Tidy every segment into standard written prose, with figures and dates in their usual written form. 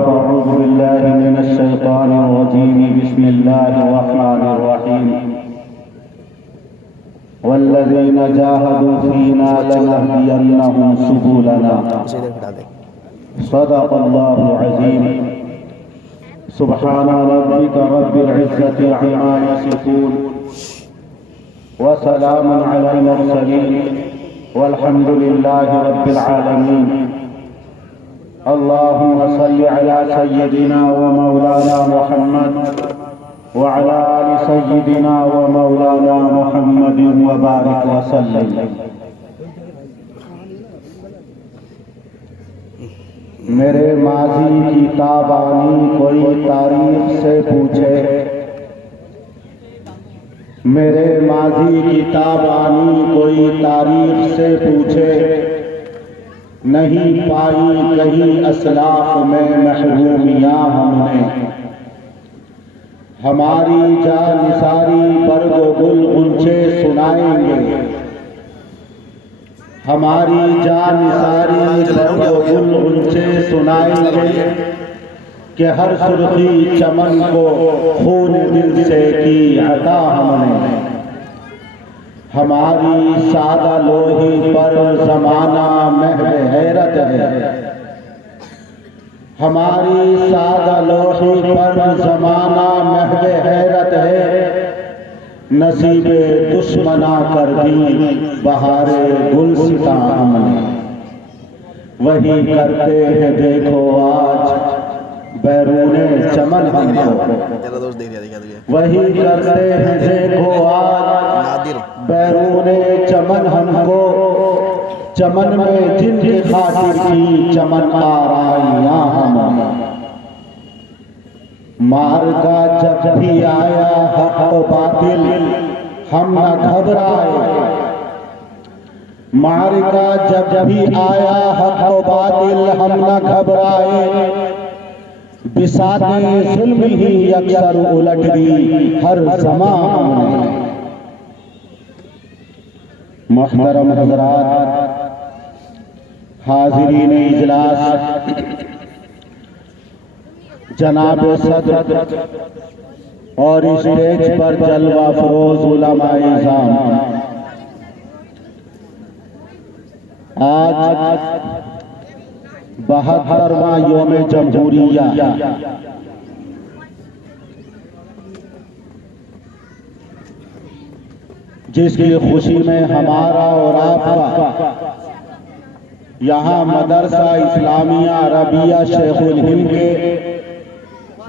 فأعوذ بالله من الشيطان الرجيم. بسم الله الرحمن الرحيم. والذين جاهدوا فينا لنهدينهم سبلنا. صدق الله العظيم. سبحان ربك رب العزة عما يصفون وسلام على المرسلين والحمد لله رب العالمين. اللهم صل على سيدنا ومولانا محمد وعلى آل سيدنا ومولانا محمد وبارك وسلم. میرے ماضی کی تابانی کوئی تاریخ سے پوچھے، میرے ماضی کی تابانی کوئی تاریخ سے پوچھے، نہیں پائی کہیں اسلاف میں محرومیاں ہم نے. ہماری جان نثاری برگ و گل غنچے سنائیں گے، ہماری جان نثاری برگ و گل غنچے سنائیں گے کہ ہر سرخی چمن کو خون دل سے کی عطا ہم نے. ہماری سادہ لوہی پر زمانہ محو حیرت ہے، ہماری سادہ لوہی پر زمانہ محو حیرت ہے. نصیب دشمنا کر دی بہار گلستاں ہم نے. وہی کرتے ہیں دیکھو آج بیرون چمن ہم کو، وہی کرتے ہیں دیکھو آج بیرون چمن ہم کو. چمن میں جن کی خاطر کی چمن آرائیاں ہم. مارکا جب بھی آیا حق و باطل ہم نہ گھبرائے، مارکا جب بھی آیا حق و باطل ہم نہ گھبرائے. بساط ظلم ہی اکثر الٹ دی ہر زمان ہم نے. محترم حضرات، حاضرین اجلاس، جناب صدر اور اسٹیج پر جلوہ فروز علماء اعظام، آج 72واں یوم جمہوریہ جس کی خوشی میں ہمارا اور آپ کا یہاں مدرسہ اسلامیہ عربیہ شیخ الہند کے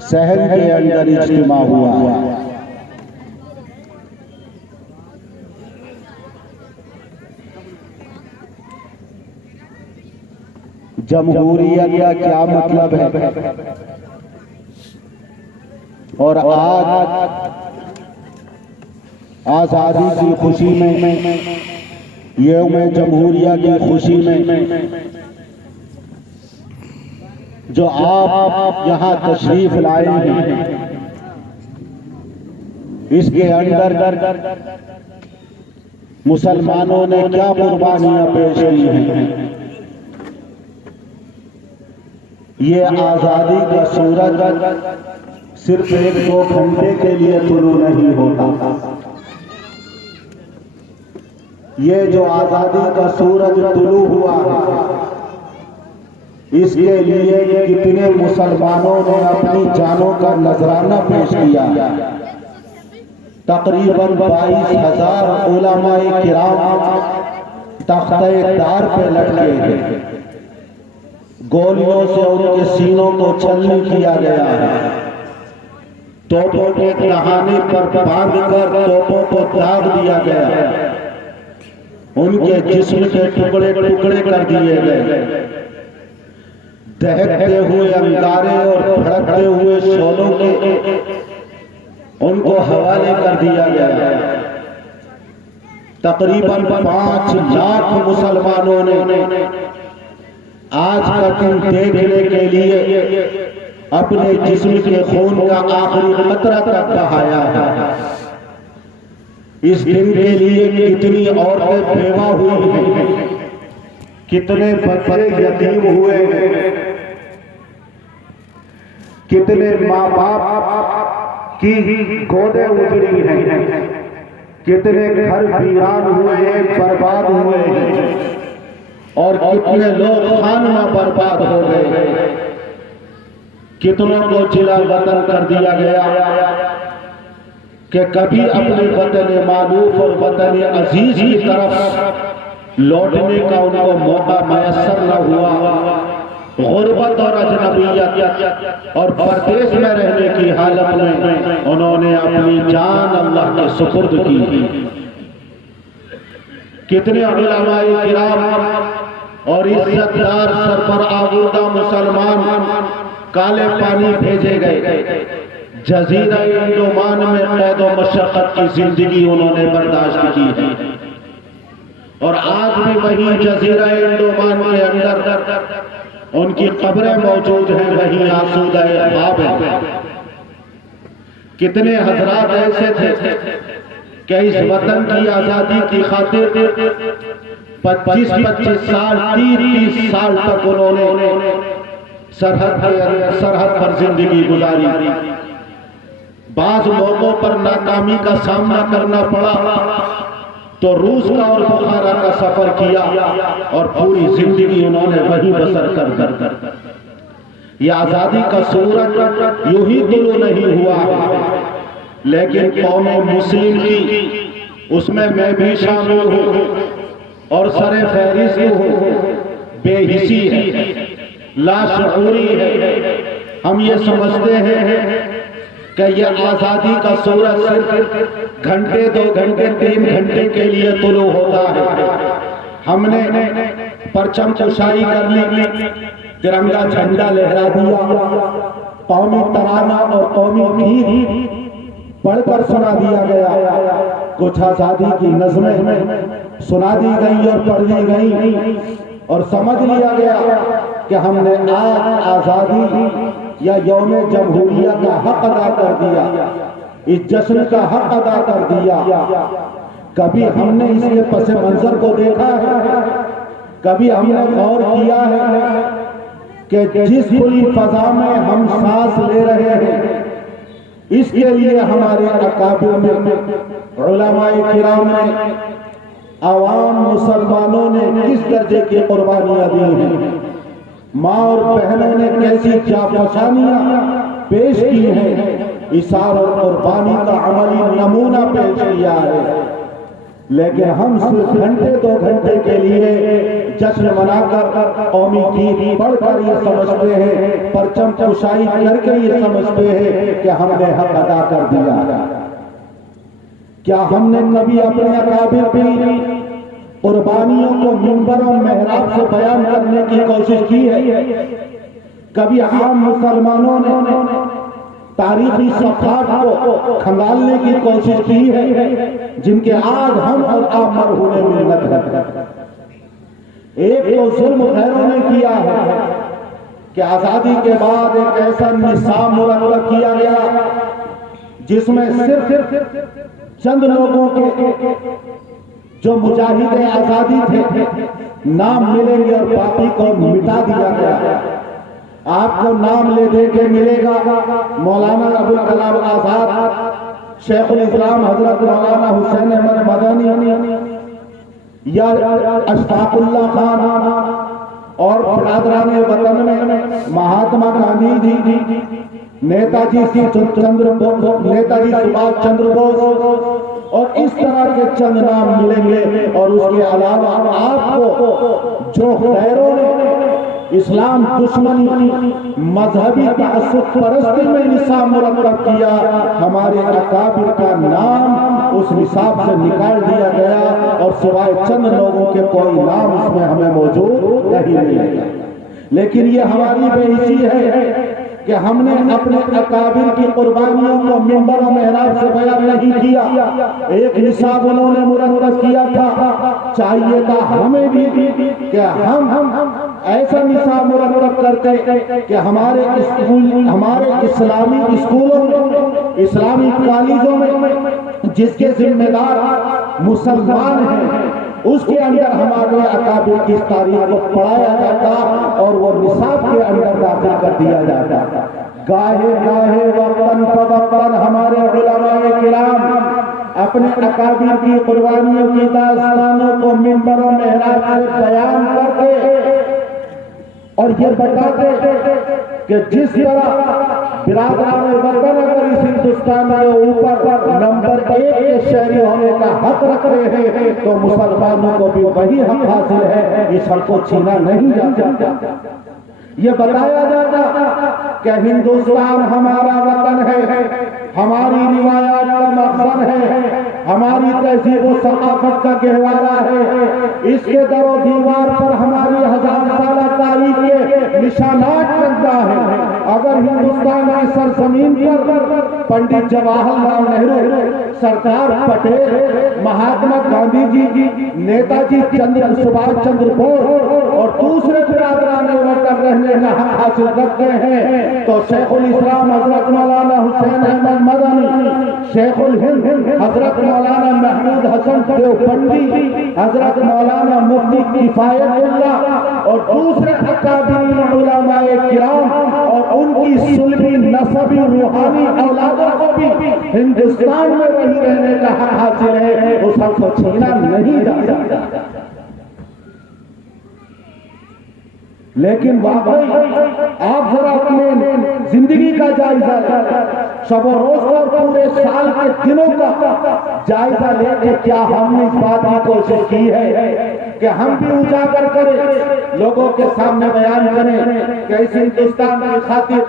صحن کے اندر اجتماع ہوا. جمہوریت کا کیا مطلب ہے؟ اور آج آزادی کی خوشی میں، یوم جمہوریہ کی خوشی میں جو آپ یہاں تشریف لائے ہیں، اس کے اندر مسلمانوں نے کیا قربانیاں پیش کی ہیں. یہ آزادی کا سورج صرف 1-2 گھنٹے کے لیے طلوع نہیں ہوتا. یہ جو آزادی کا سورج طلوع ہوا ہے، اس کے لیے کتنے مسلمانوں نے اپنی جانوں کا نذرانہ پیش کیا. تقریباً 22,000 علماء کرام تختہ دار پہ لٹکے تھے. گولیوں سے ان کے سینوں کو چھلنی کیا گیا ہے. توپوں کے کہانی پر باندھ کر توپوں کو داغ دیا گیا ہے. ان کے جسم کے ٹکڑے ٹکڑے کر دیے گئے. دہکتے ہوئے انگارے اور بھڑکتے ہوئے شعلوں کے ان کو حوالے کر دیا گیا. تقریباً 5 لاکھ مسلمانوں نے آج کا دن دیکھنے کے لیے اپنے جسم کے خون کا آخری قطرہ تک بہایا ہے. اس دن کے لیے کتنی عورتیں بیوہ ہوئی ہیں، کتنے بچے یتیم ہوئے ہیں. کتنے ماں باپ کی گودیں اجڑی ہیں، کتنے گھر ویران ہوئے ہیں، برباد ہوئے ہیں، اور کتنے لوگ خانہ برباد ہو گئے ہیں، کتنوں کو جلا وطن کر دیا گیا کہ کبھی اپنے وطن معروف اور وطن عزیز کی طرف لوٹنے کا ان کو موقع میسر نہ ہوا، غربت اور اجنبیت اور پردیس میں رہنے کی حالت میں انہوں نے اپنی جان اللہ کے سپرد کی۔ کتنے علماء کرام اور عزت دار سر پر آغوردہ مسلمان کالے پانی بھیجے گئے، جزیرہ انڈومان میں قید و مشقت کی زندگی انہوں نے برداشت کی ہے، اور آج بھی وہی جزیرہ انڈومان کے اندر ان کی قبریں موجود ہیں، وہی آسودہ خواب ہیں۔ کتنے حضرات ایسے تھے کہ اس وطن کی آزادی کی خاطر 25 سال 30 سال تک انہوں نے سرحد پر زندگی گزاری، بعض موقعوں پر ناکامی کا سامنا کرنا پڑا تو روس کا اور بخارا کا سفر کیا، اور پوری زندگی انہوں نے وہی بسر کر یہ آزادی کا سورج یوں ہی طلوع نہیں ہوا ہے، لیکن قوم مسلم کی اس میں بھی شامل ہوں اور سر فہرست ہوں، بے حسی ہے، لاشعوری ہے۔ ہم یہ سمجھتے ہیں کہ یہ آزادی کا سورج صرف گھنٹے 2 گھنٹے 3 گھنٹے کے لیے طلوع ہوتا ہے۔ ہم نے پرچم کشائی کر لی، ترنگا جھنڈا لہرا دیا، قومی ترانہ اور قومی گیت پڑھ کر سنا دیا گیا، کچھ آزادی کی نظمیں سنا دی گئی اور پڑھ دی گئی، اور سمجھ لیا گیا کہ ہم نے آج آزادی یا یوم جمہوریہ کا حق ادا کر دیا، اس جشن کا حق ادا کر دیا۔ کبھی ہم نے اس کے پس منظر کو دیکھا ہے، کبھی ہم نے غور کیا ہے کہ جس کھلی فضا میں ہم سانس لے رہے ہیں، اس کے لیے ہمارے اکابر میں علماء کرام نے، عوام مسلمانوں نے کس درجے کی قربانیاں دی ہیں، ماں اور بہنوں نے کیسی جانفشانیاں پیش کی ہیں، اثار اور قربانی کا عملی نمونہ پیش کیا ہے، لیکن ہم صرف گھنٹے 2 گھنٹے کے لیے جشن منا کر، قومی گیت پڑھ کر یہ سمجھتے ہیں، پرچم کشائی کر کے یہ سمجھتے ہیں کہ ہم نے حق ادا کر دیا۔ کیا ہم نے کبھی اپنے اکابر کی قربانیوں کو منبر و محراب سے بیان کرنے کی کوشش کی ہے؟ کبھی عام مسلمانوں نے تاریخی صفحات کو کھنگالنے کی کوشش کی ہے جن کے آج ہم اور آپ مرہون ملت ہیں؟ ایک تو ظلم غیروں نے کیا ہے کہ آزادی کے بعد ایک ایسا نظام مرتب کیا گیا جس میں صرف چند لوگوں کے جو مجاہد آزادی تھے نام ملیں گے اور باقی کو مٹا دیا گیا۔ آپ کو نام لے دے کے ملے گا مولانا ابوالکلام آزاد، شیخ الاسلام حضرت مولانا حسین احمد مدنی، یا اشفاق اللہ خان، اور برادران وطن میں مہاتما گاندھی جی، نیتا جی سبھاش چندر بوس، اور اس طرح کے چند نام ملیں گے، اور اس کے علاوہ آپ کو جو غیروں نے اسلام دشمنی، مذہبی تعصب پرستی میں نصاب مرتب کیا، ہمارے اکابر کا نام اس نصاب سے نکال دیا گیا، اور سوائے چند لوگوں کے کوئی نام اس میں ہمیں موجود نہیں ملے گا۔ لیکن یہ ہماری بے حسی ہے کہ ہم نے اپنے اکابر کی قربانیوں کو منبر و محراب سے بیان نہیں کیا۔ ایک نصاب انہوں نے مرتب کیا تھا، چاہیے تھا ہمیں بھی کہ ہم ایسا نصاب مرتب کرتے کہ ہمارے اسلامی اسکولوں میں، اسلامی کالجوں میں جس کے ذمہ دار مسلمان ہیں، اس کے اندر ہمارے اکابر کی تاریخ کو پڑھایا جاتا اور وہ نصاب کے اندر داخل کر دیا جاتا. گاہے گاہے وقتاً فوقتاً ہمارے علماء کرام اپنے اکابر کی قربانیوں کی داستانوں کو منبر و محراب سے بیان کرتے اور یہ بتاتے کہ جس طرح برادران وطن اگر اس ہندوستان کے اوپر نمبر 1 کے شہری ہونے کا حق رکھ رہے ہیں تو مسلمانوں کو بھی وہی حق حاصل ہے. اس حق کو چھینا نہیں جاتا. یہ بتایا جاتا کہ ہندوستان ہمارا وطن ہے, ہماری روایات کا مقصد ہے, ہماری تہذیب و ثقافت کا گہوارہ ہے. اس کے در و دیوار پر ہماری 1000 سالہ تاریخ کے نشانات بنتا ہے. اگر ہندوستان کی سرزمین پر پنڈت جواہر لال نہرو, سردار پٹیل, مہاتما گاندھی جی, نیتا جی سبھاش چندر بوس اور دوسرے برادران وطن رہنے کا حق حاصل کرتے ہیں تو شیخ الاسلام حضرت مولانا حسین احمد مدنی, شیخ الہند حضرت مولانا محمود حسن دیوبندی, حضرت مولانا مفتی کفایت اللہ اور دوسرے اکابرین علماء کرام اور ان کی صلبی نسبی روحانی اولادوں کو بھی ہندوستان میں وہی رہنے کا حق حاصل ہے. اس حق کو چھینا نہیں جا سکتا. لیکن واقعی آپ ذرا اپنے زندگی کا جائزہ لیں, شب و روز اور پورے سال کے دنوں کا جائزہ لیں کہ کیا ہم نے اس بات کی کوشش کی ہے کہ ہم بھی اجاگر کریں, لوگوں کے سامنے بیان کریں کہ اس ہندوستان کی خاطر,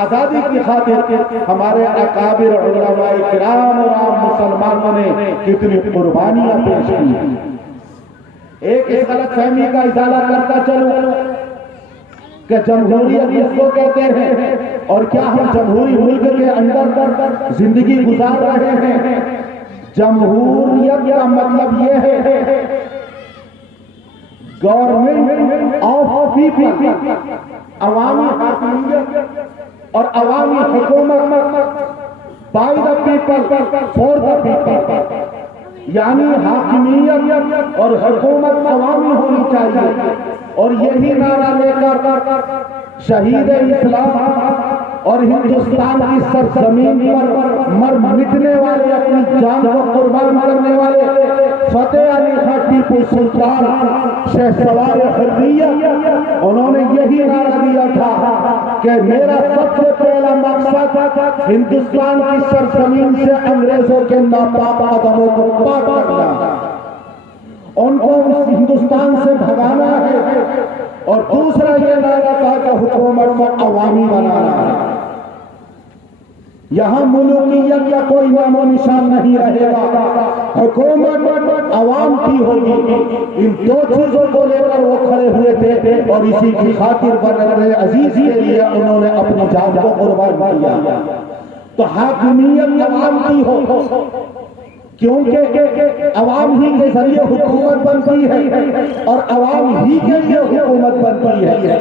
آزادی کی خاطر ہمارے اکابر علماء کرام اور عام مسلمانوں نے کتنی قربانیاں پیش کی. ایک اس غلط فہمی کا ازالہ کرتا چلوں کہ جمہوریت کس کو کہتے ہیں اور کیا ہم جمہوری ملک کے اندر زندگی گزار رہے ہیں. جمہوریت کا مطلب یہ ہے گورنمنٹ آف پیپل, عوامی حاکمیت اور عوامی حکومت by the people for the people, یعنی حاکمیت اور حکومت عوامی ہونی چاہیے. اور یہی نعرہ لے کر شہید اسلام اور ہندوستان کی سرزمین پر مر مٹنے والے, اپنی جان کو قربان کرنے والے فتح علی خان ٹیپو سلطان شہ سوار حریت, انہوں نے یہی نعرہ دیا تھا کہ میرا سب سے پہلا مقصد ہندوستان کی سرزمین سے انگریزوں کے ناپاک قدموں کو پاک کرنا, ان کو ہندوستان سے بھگانا ہے. اور دوسرا یہ نعرہ تھا کہ حکومت کو عوامی بنانا ہے. یہاں ملوکیت کا کوئی نام و نشان نہیں رہے گا, حکومت عوام کی ہوگی. ان دو چیزوں کو لے کر وہ کھڑے ہوئے تھے اور اسی کی خاطر برادر عزیز کے لیے انہوں نے اپنی جان کو قربان کیا. تو حاکمیت عوام کی ہو, کیونکہ عوام ہی کے ذریعے حکومت بنتی ہے اور عوام ہی کے لیے حکومت بنتی ہے.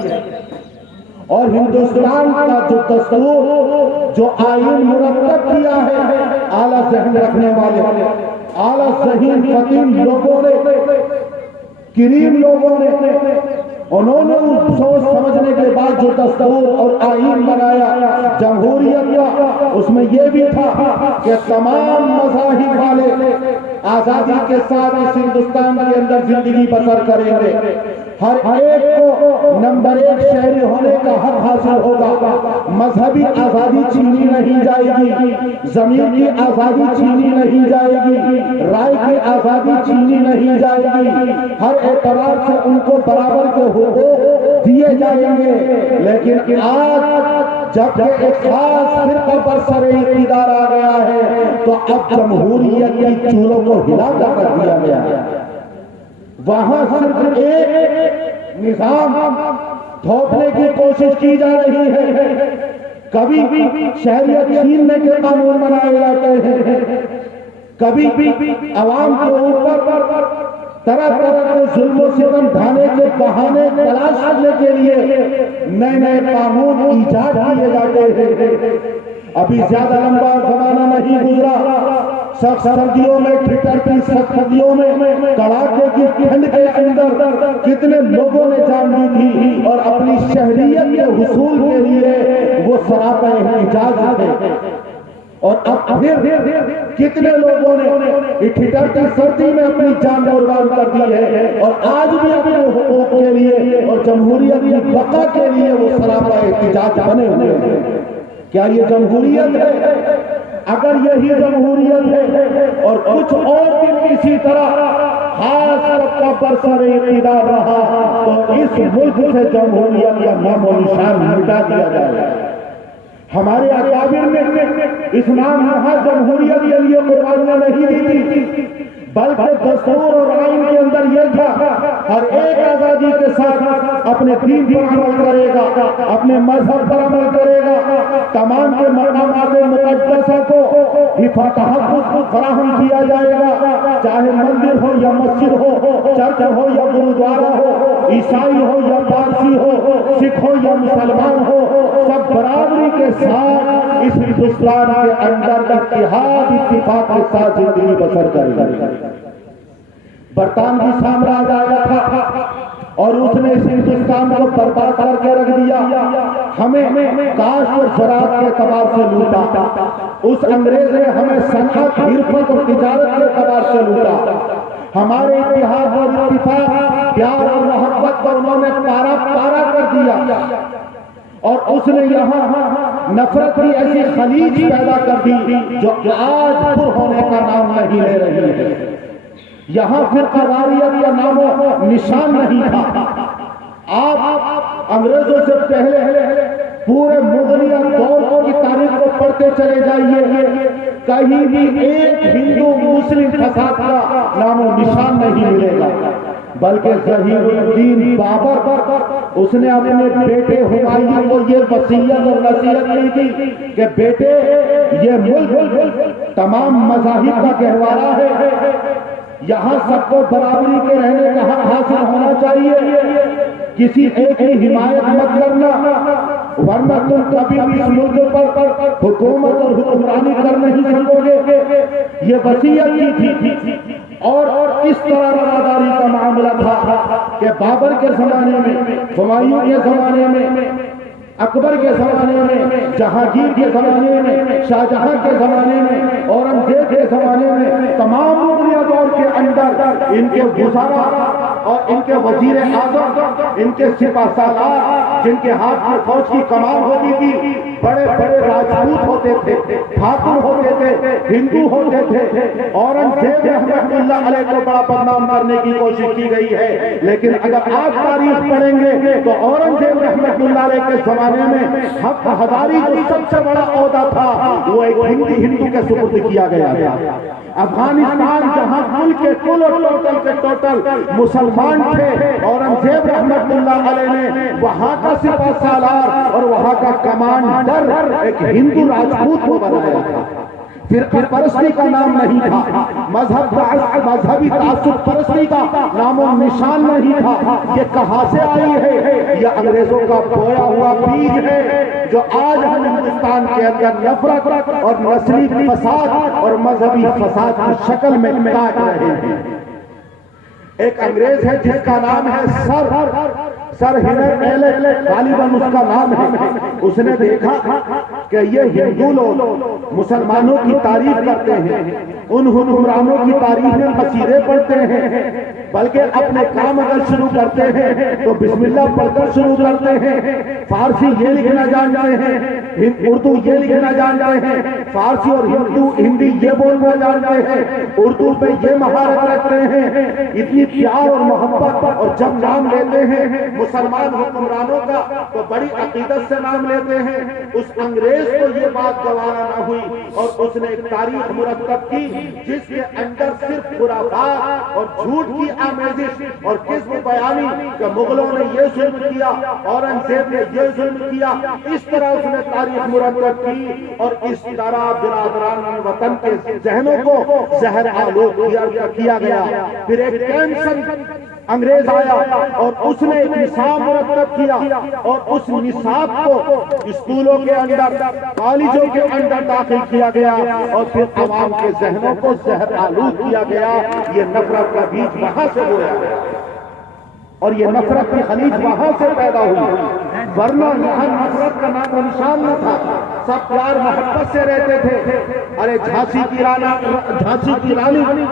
اور ہندوستان کا جو دستور, جو آئین مرتب کیا ہے, اعلیٰ ذہن رکھنے والے, اعلیٰ ذہین فطین لوگوں نے, کریم لوگوں نے, انہوں نے سوچ سمجھنے کے بعد جو دستور اور آئین بنایا جمہوریت کا, اس میں یہ بھی تھا کہ تمام مذاہب والے آزادی کے ساتھ اس ہندوستان کے اندر زندگی بسر کریں گے. ہر ایک کو نمبر 1 شہری ہونے کا حق حاصل ہوگا. مذہبی آزادی چھینی نہیں جائے گی, زمین کی آزادی چھینی نہیں جائے گی, رائے کی آزادی چھینی نہیں جائے گی. ہر اعتبار سے ان کو برابر کے حقوق دیے جائیں گے. لیکن آج جب کہ ایک خاص فرقہ پر سر اقتدار آ گیا ہے تو اب جمہوریت کی چولوں کو ہلا کر رکھ دیا گیا ہے. وہاں صرف ایک نظام تھوپنے کی کوشش کی جا رہی ہے. کبھی شہریت چھیننے کے قانون بنائے جاتے ہیں, کبھی عوام کے اوپر طرح طرح کے ظلم و ستم ڈھانے کے بہانے تلاش کرنے کے لیے نئے نئے قانون ایجاد کیے جاتے ہیں. ابھی زیادہ لمبا زمانہ نہیں گزرا, سخت سردیوں میں، ٹھٹرتی سخت سردیوں میں، کڑاکے کی ٹھنڈ کے اندر کتنے لوگوں نے جان دی تھی اور اپنی شہریت کے حصول کے لیے وہ سراپا احتجاج تھے۔ اور اب پھر کتنے لوگوں نے ٹھٹرتی سردی میں اپنی جان قربان کر دی ہے اور آج بھی اپنے حقوق کے لیے اور جمہوریت کی بقا کے لیے وہ سراپا احتجاج بنے ہوئے ہیں۔ کیا یہ جمہوریت ہے؟ اگر یہی جمہوریت ہے اور کچھ اور دن اسی طرح خاص طبقہ برسر اقتدار رہا تو اس ملک سے جمہوریت کا نام و نشان مٹا دیا جائے۔ ہمارے اکابر نے اسلام یہاں جمہوریت کے لیے قربانیاں نہیں دی تھی، بلکہ دستور اور آئین کے اندر یہ تھا ہر ایک آزادی کے ساتھ اپنے دین پر عمل کرے گا، اپنے مذہب پر عمل کرے گا، تمام کے مقامات مقدسہ کو تحفظ فراہم کیا جائے گا، چاہے مندر ہو یا مسجد ہو، چرچ ہو یا گرودوارا ہو، عیسائی ہو یا پارسی ہو، سکھ ہو یا مسلمان ہو، سب برابری کے ساتھ اس ہندوستان کے اندر اتحاد اتفاق کے ساتھ زندگی بسر کریں۔ برطانوی سامراج آیا تھا اور اس نے اس ہندوستان کو برباد کر کے رکھ دیا، ہمیں کاشت اور زراعت کے اعتبار سے لوٹا، اس انگریز نے ہمیں صنعت، حرفت اور تجارت کے اعتبار سے لوٹا، ہمارے اتحاد اور اتفاق، پیار اور محبت کو انہوں نے پارا پارا کر دیا اور اس نے یہاں نفرت کی ایسی خلیج پیدا کر دی جو آج پر ہونے کا نام نہیں لے رہی ہے۔ یہاں فرقہ واریت کا نام و نشان نہیں تھا۔ آپ انگریزوں سے پہلے پورے مغلیہ دور کی تاریخ کو پڑھتے چلے جائیے، کہیں بھی ایک ہندو مسلم فساد کا نام و نشان نہیں ملے گا، بلکہ ظہیر الدین بابر اس نے اپنے بیٹے ہمایوں کو یہ وصیت اور نصیحت کی تھی کہ بیٹے یہ ملک تمام مذاہب کا گہوارہ ہے، یہاں سب کو برابری کے رہنے کا حق حاصل ہونا چاہیے، کسی ایک کی حمایت مت کرنا ورنہ تم کبھی بھی اس ملک پر حکومت اور حکمرانی کر نہیں سکو گے، یہ وصیت کی تھی۔ اور اس طرح رواداری کا معاملہ تھا کہ بابر کے زمانے میں، ہمایوں کے زمانے میں، اکبر کے زمانے میں، جہانگیر کے زمانے میں، شاہجہاں کے زمانے میں، اورنگزیب کے زمانے میں، تمام مغلیہ دور کے اندر ان کے وزراء اور ان کے وزیر اعظم، ان کے سپہ سالار جن کے ہاتھ میں فوج کی کمان ہوتی تھی، بڑے بڑے راجپوت ہوتے تھے، ٹھاکر ہوتے تھے، ہندو ہوتے تھے۔ اورنگزیب رحمۃ اللہ علیہ کو بڑا بدنام کرنے کی کوشش کی گئی ہے، لیکن اگر آپ تاریخ پڑھیں گے تو اورنگزیب رحمۃ اللہ علیہ کے زمانے میں حق ہزاری جو سب سے بڑا عہدہ تھا وہ ایک ہندو کے سپرد کیا گیا تھا۔ افغانستان جہاں کل کے کل اور ٹوٹل کے ٹوٹل مسلمان تھے، اورنگزیب رحمۃ اللہ علیہ نے وہاں کا سپہ سالار اور وہاں کا کمانڈر ایک ہندو راجپوت کو بنایا تھا۔ فرقہ پرستی کا نام نہیں تھا، مذہبی تعصب پرستی کا نام و نشان نہیں تھا۔ یہ کہاں سے آئی ہے؟ یہ انگریزوں کا بویا ہوا بیج ہے جو آج ہم ہندوستان کے اندر نفرت اور نسلی فساد اور مذہبی فساد کی شکل میں کاٹ رہے ہیں۔ ایک انگریز ہے جس کا نام ہے سر ہنر ایلٹ، غالباً اس کا نام ہے۔ اس نے دیکھا کہ یہ ہندو لوگ مسلمانوں کی تعریف کرتے ہیں، ان حکمرانوں کی تعریف میں قصیدے پڑھتے ہیں، بلکہ اپنے کام اگر شروع کرتے ہیں تو بسم اللہ پڑھ کر شروع کرتے ہیں۔ فارسی یہ لکھنا جانتے ہیں، اردو یہ لکھنا جانتے ہیں، فارسی اور ہندی یہ بولنا جانتے ہیں، اردو پہ یہ مہارت رکھتے ہیں، اتنی پیار اور محبت، اور جب نام لیتے ہیں مسلمان حکمرانوں کا تو بڑی عقیدت سے نام لیتے ہیں۔ اس انگریز کو یہ بات گوارا نہ ہوئی اور اس نے ایک تاریخ مرتب کی جس کے اندر صرف خرافات اور جھوٹ کی آمیزش اور کذب بیانی کہ مغلوں نے یہ ظلم کیا، اورنگزیب نے یہ ظلم کیا، اس طرح اس نے تاریخ مرتب کی اور اس طرح برادران وطن کے ذہنوں کو زہر آلود کیا گیا۔ پھر ایک کینسر انگریز آیا اور اس نے ایک نصاب مرتب کیا اور اس نصاب کو اسکولوں کے اندر، کالجوں کے اندر داخل کیا گیا اور پھر عوام کے ذہنوں کو زہر آلود کیا گیا۔ یہ نفرت کا بیج وہاں سے بویا گیا اور یہ نفرت کی خلیج وہاں سے پیدا ہوئی، ورنہ یہاں نفرت کا نام و نشان نہ تھا، سب پیار محبت سے رہتے تھے۔ ارے جھانسی کی رانی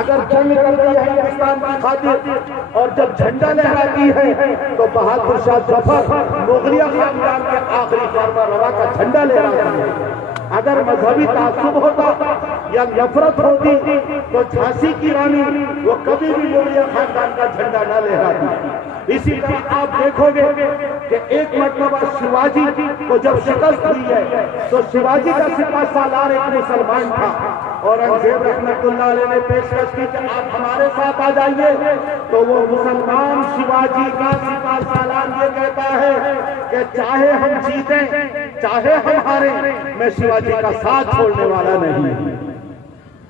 اگر جنگ کرتی ہے ہندوستان کی خاطر اور جب جھنڈا لہراتی ہے تو بہادر شاہ ظفر مغلیہ خاندان کے آخری فرما روا کا جھنڈا لہراتی ہے۔ اگر مذہبی تعصب ہوتا یا نفرت ہوتی تو جھانسی کی رانی وہ کبھی بھی مغلیہ خاندان کا جھنڈا نہ لہراتی۔ اسی طرح آپ دیکھو گے کہ ایک مرتبہ شیواجی کو جب شکست ہوئی ہے تو شیواجی کا سپاہ سالار ایک مسلمان تھا، اورنگزیب رحمت اللہ علیہ نے پیشکش کی کہ آپ ہمارے ساتھ آ جائیے، تو وہ مسلمان شیواجی کا سپاہ سالار یہ کہتا ہے کہ چاہے ہم جیتیں چاہے ہم ہاریں، میں شیواجی کا ساتھ چھوڑنے والا نہیں۔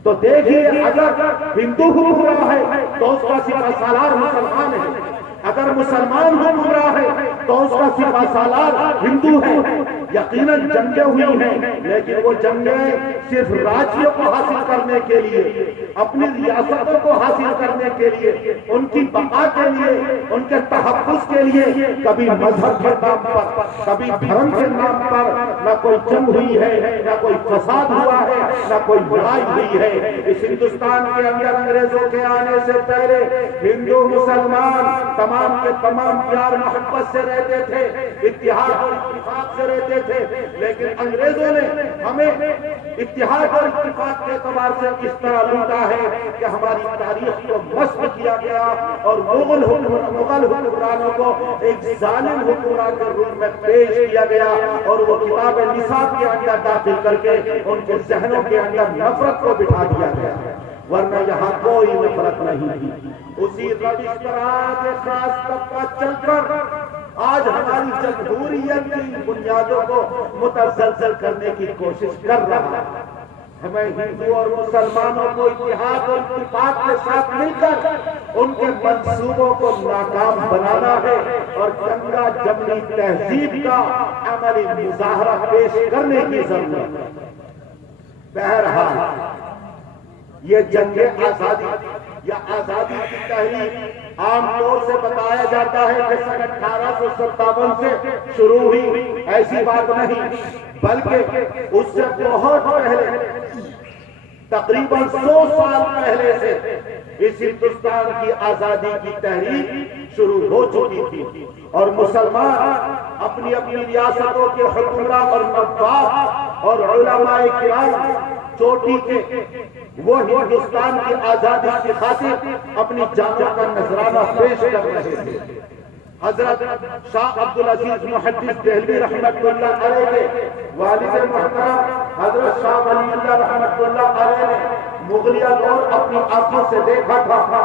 تو دیکھیے اگر ہندو حکمراں ہے تو اس کا سپاہ سالار مسلمان ہے، اگر مسلمان حکمراں ہے تو اس کا سپاہ سالار ہندو ہے۔ یقیناً جنگیں ہوئی ہیں لیکن وہ جنگیں صرف راجیوں کو حاصل کرنے کے لیے، اپنی ریاستوں کو حاصل کرنے کے لیے، ان کی بقا کے لیے، ان کے تحفظ کے لیے، کبھی مذہب کے نام پر، کبھی دھرم کے نام پر نہ کوئی جنگ ہوئی ہے، نہ کوئی فساد ہوا ہے، نہ کوئی لڑائی ہوئی ہے۔ اس ہندوستان کے اندر انگریزوں کے آنے سے پہلے ہندو مسلمان تمام کے تمام پیار محبت سے رہتے تھے، اتحاد اور اتفاق سے رہتے تھے، لیکن انگریزوں نے ہمیں اتحاد اور اتفاق کے اعتبار سے اس طرح لوٹا ہے کہ ہماری تاریخ کو مسخ کیا گیا اور مغل حکمرانوں کو ایک ظالم حکمران کے روپ میں پیش کیا گیا اور وہ کتاب نصاب کے اندر داخل کر کے ان کے ذہنوں کے اندر نفرت کو بٹھا دیا گیا، ورنہ یہاں کوئی نفرت نہیں تھی۔ اسی روش پر آج خاص طبقہ چل کر آج ہماری جمہوریت کی بنیادوں کو متزلزل کرنے کی کوشش کر رہا ہے۔ ہمیں ہندو اور مسلمانوں کو اتحاد اور اتفاق کے ساتھ مل کر ان کے منصوبوں کو ناکام بنانا ہے اور گنگا جمنی تہذیب کا عملی مظاہرہ پیش کرنے کی ضرورت ہے۔ بہرحال یہ جنگ آزادی یا آزادی کی تحریک عام طور سے بتایا جاتا ہے کہ سن 1857 سے شروع ہوئی، ایسی بات نہیں، بلکہ اس سے بہت پہلے تقریباً 100 سال پہلے سے اس ہندوستان کی آزادی کی تحریک شروع ہو چکی تھی اور مسلمان اپنی اپنی ریاستوں کے حکمراں اور نواب اور علماء کرام چوٹی کے وہ ہندوستان کی آزادی کی خاطر اپنی جانوں کا نذرانہ پیش کر رہے تھے۔ حضرت شاہ عبدالعزیز محدث دہلوی رحمت اللہ علیہ کے والد محترم حضرت شاہ ولی اللہ رحمت اللہ علیہ نے مغلیہ دور اپنی آنکھوں سے دیکھا تھا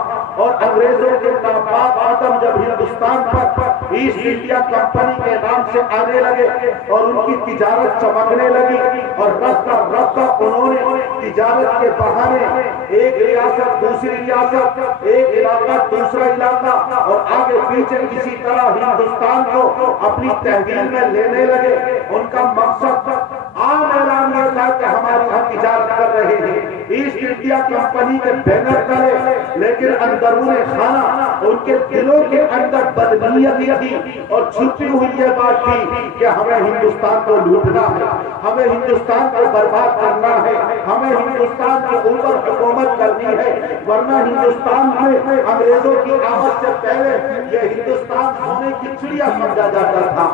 اور انگریزوں کے ناپاک قدم جب ہندوستان پر ایسٹ انڈیا کمپنی کے نام سے آنے لگے اور ان کی تجارت چمکنے لگی اور رفتہ رفتہ انہوں نے تجارت کے بہانے ایک ریاست دوسری ریاست، ایک علاقہ دوسرا علاقہ اور آگے پیچھے اسی طرح ہندوستان کو اپنی تحویل میں لینے لگے۔ ان کا مقصد عام اعلان یہ تھا کہ ہماری ہم تجارت کر رہے ہیں ایسٹ انڈیا کمپنی کے بینر تلے، لیکن اندرون خانہ ان کے دلوں کے اندر بدنیتی تھی اور چھپی ہوئی یہ بات تھی کہ ہمیں ہندوستان کو لوٹنا ہے، ہمیں ہندوستان کو برباد کرنا ہے، ہمیں ہندوستان کے اوپر حکومت کرنی ہے، ورنہ ہندوستان میں انگریزوں کی آمد سے پہلے یہ ہندوستان سونے کی چڑیا سمجھا جاتا تھا۔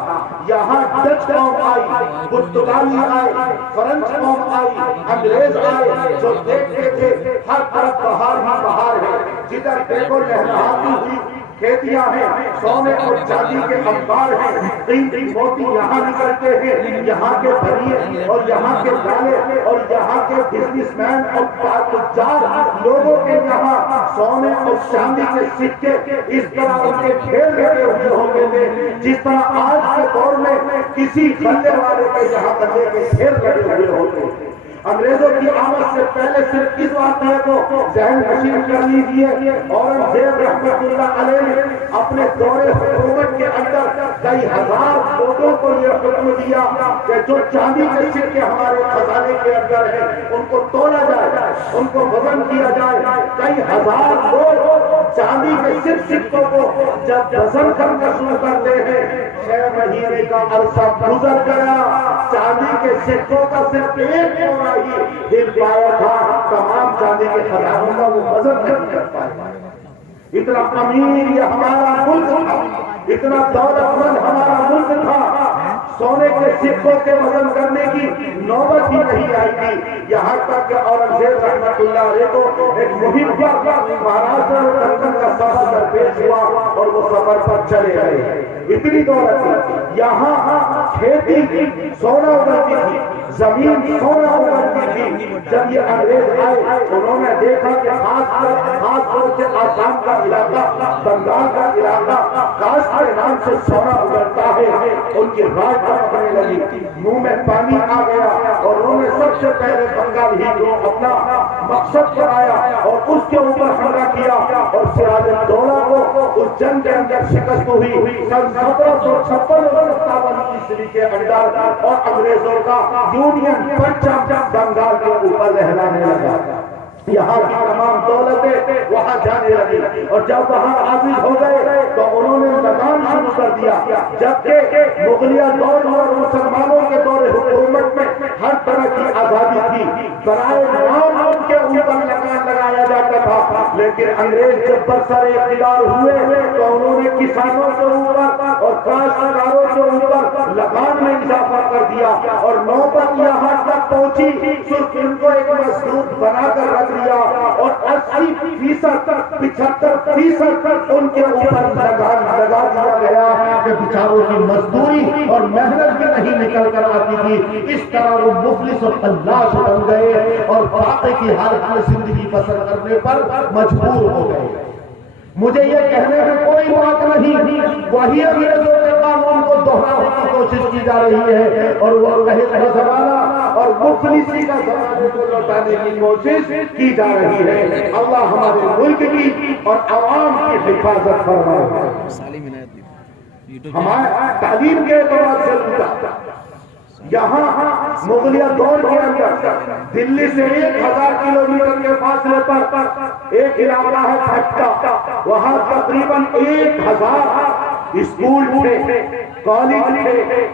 یہاں ڈچ قوم آئی، پرتگالی آئے، فرنچ قوم آئی، انگریز آئے، جو دیکھتے تھے ہر طرف بہار ہی بہار ہے، جدھر دیکھو لہلہاتی ہوئی کھیتیاں ہیں، سونے اور چاندی کے انبار ہیں، قیمتی موتی یہاں نکلتے ہیں، یہاں کے بھریے اور یہاں کے والے اور یہاں کے بزنس مین اور تجار لوگوں کے یہاں سونے اور چاندی کے سکے اس طرح ان کے ڈھیر لگے ہوئے ہوتے تھے جس طرح آج کے دور میں کسی غلے والے کے یہاں غلے کے ڈھیر لگے ہوئے ہوتے ہیں۔ انگریزوں کی آمد سے پہلے صرف اس واقعے کو ذہن نشین کر لیجیے، اورنگزیب رحمت اللہ علیہ نے اپنے دور حکومت کے اندر کئی ہزار لوگوں کو یہ حکم دیا کہ جو چاندی کے سکے ہمارے خزانے کے اندر ہیں ان کو تولا جائے، ان کو وزن کیا جائے۔ کئی ہزار لوگ چاندی کے صرف سکوں کو جب وزن کرنا شروع کرتے ہیں، 6 مہینے کا عرصہ گزر گیا، چاندی کے سکوں کا صرف ایک تولا ہی ہل پایا تھا، تمام چاندی کے خزانوں کا وہ وزن نہیں کر پایا۔ اتنا امیر یہ ہمارا ملک تھا، اتنا دولت مند ہمارا ملک تھا، سونے کے سکوں کے وزن کرنے کی نوبت ہی نہیں آئی تھی، یہاں تک کہ اورنگزیب رحمت اللہ علیہ کو ایک مہم پر مہاراشٹر اور دکن کا سفر درپیش ہوا اور وہ سفر پر چلے گئے۔ اتنی دولت تھی، یہاں کھیتی سونا اگلتی تھی، زمین سونا اگلتی تھی۔ جب یہ انگریز آئے انہوں نے دیکھا کہ خاص طور سے آسام کا علاقہ، بنگال کا علاقہ کاشت کے نام سے سونا اگلتا ہے، ان کی راج پکڑنے لگی، منہ میں پانی آ گیا اور انہوں نے سب سے پہلے بنگال ہی کو اپنا مقصد بنایا اور اس کے اوپر حملہ کیا اور سراج الدولہ کو اس جنگ کے اندر شکست ہوئی۔ سن 1756 اور 57 کے اندر اور انگریزوں کا یونین پرچم بنگال کے اوپر لہرانے لگا، یہاں کی تمام دولتیں وہاں جانے لگی، اور جب وہاں عاجز ہو گئے تو انہوں نے لگان شروع کر دیا۔ جبکہ مغلیہ دور اور مسلمانوں کے دور حکومت میں ہر طرح کی آزادی تھی، برائے نام ان کے اوپر لگان لگایا جاتا تھا، لیکن انگریز جب برسر اقتدار ہوئے تو انہوں نے کسانوں کے اوپر اور کاشتکاروں کے اوپر لگان میں اضافہ کر دیا، اور نوبت یہاں تک پہنچی صرف ان کو ایک مسدود بنا کر رکھ دیا اور 80% 75% ان کے اوپر لگا دیا گیا کہ بیچاروں کی مزدوری اور محنت بھی نہیں نکل کر آتی تھی۔ اس طرح وہ مفلس اور فلاس بن گئے اور فاقے کی حالت میں زندگی بسر کرنے پر مجبور ہو گئے۔ مجھے یہ کہنے میں کوئی بات نہیں، وہی انگریزوں کے قانون کو دہرانے کی کوشش کی جا رہی ہے اور وہ قحط کا زمانہ اور مفلسی کا زمانہ کو لوٹانے کی کوشش کی جا رہی ہے۔ اللہ ہمارے ملک کی اور عوام کی حفاظت فرمائے۔ ہمارے تعلیم کے اعتبار سے لوٹا، یہاں مغلیہ دور کے اندر دلی سے 1000 کلومیٹر کے فاصلے پر ایک علاقہ ہے پھٹا، وہاں تقریباً 1000 اسکول تھے، کالج تھے،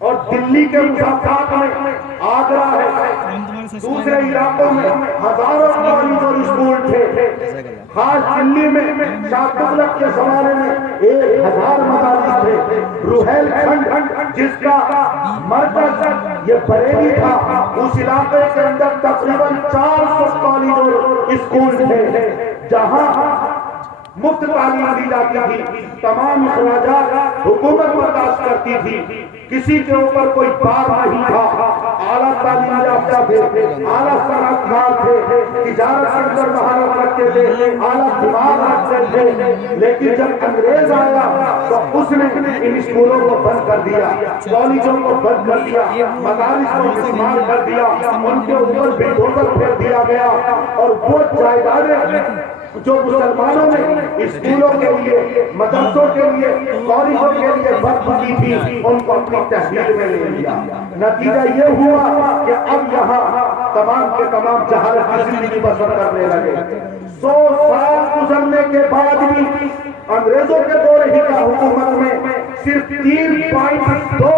اور دلی کے مسافات میں آگرہ ہے، دوسرے علاقوں میں ہزاروں کالج اور اسکول تھے، خاص دلی میں شاہ تغلق کے زمانے میں 1000 مدارس تھے۔ روہیل کھنڈ جس کا مرکز یہ بریلی تھا، اس علاقے کے اندر تقریباً 400 کالج اور اسکول تھے جہاں مفت تعلیم دی جاتی تھی، تمام اخراجات حکومت برداشت کرتی تھی، کسی کے اوپر کوئی بار نہیں تھا، اعلیٰ تعلیم یافتہ تھے، اعلیٰ صنعت کار تھے، تجارت کے اندر مہارت رکھتے تھے، اعلیٰ دماغ رکھتے تھے۔ لیکن جب انگریز آیا تو اس نے ان اسکولوں کو بند کر دیا، کالجوں کو بند کر دیا، مدارس کو استعمال کر دیا، ان کے اوپر بلڈوزر پھیر دیا گیا، اور وہ جائیدادیں جو مسلمانوں نے اسکولوں کے لیے، مدرسوں کے لیے، کالجوں کے لیے وقف کی تھی، ان کو اپنی تحویل میں لے لیا۔ نتیجہ یہ ہوا کہ اب یہاں تمام کے تمام جہالت کی زندگی بسر کرنے لگے۔ 100 سال گزرنے کے بعد بھی انگریزوں کے دور ہی کا حکومت میں صرف 3.2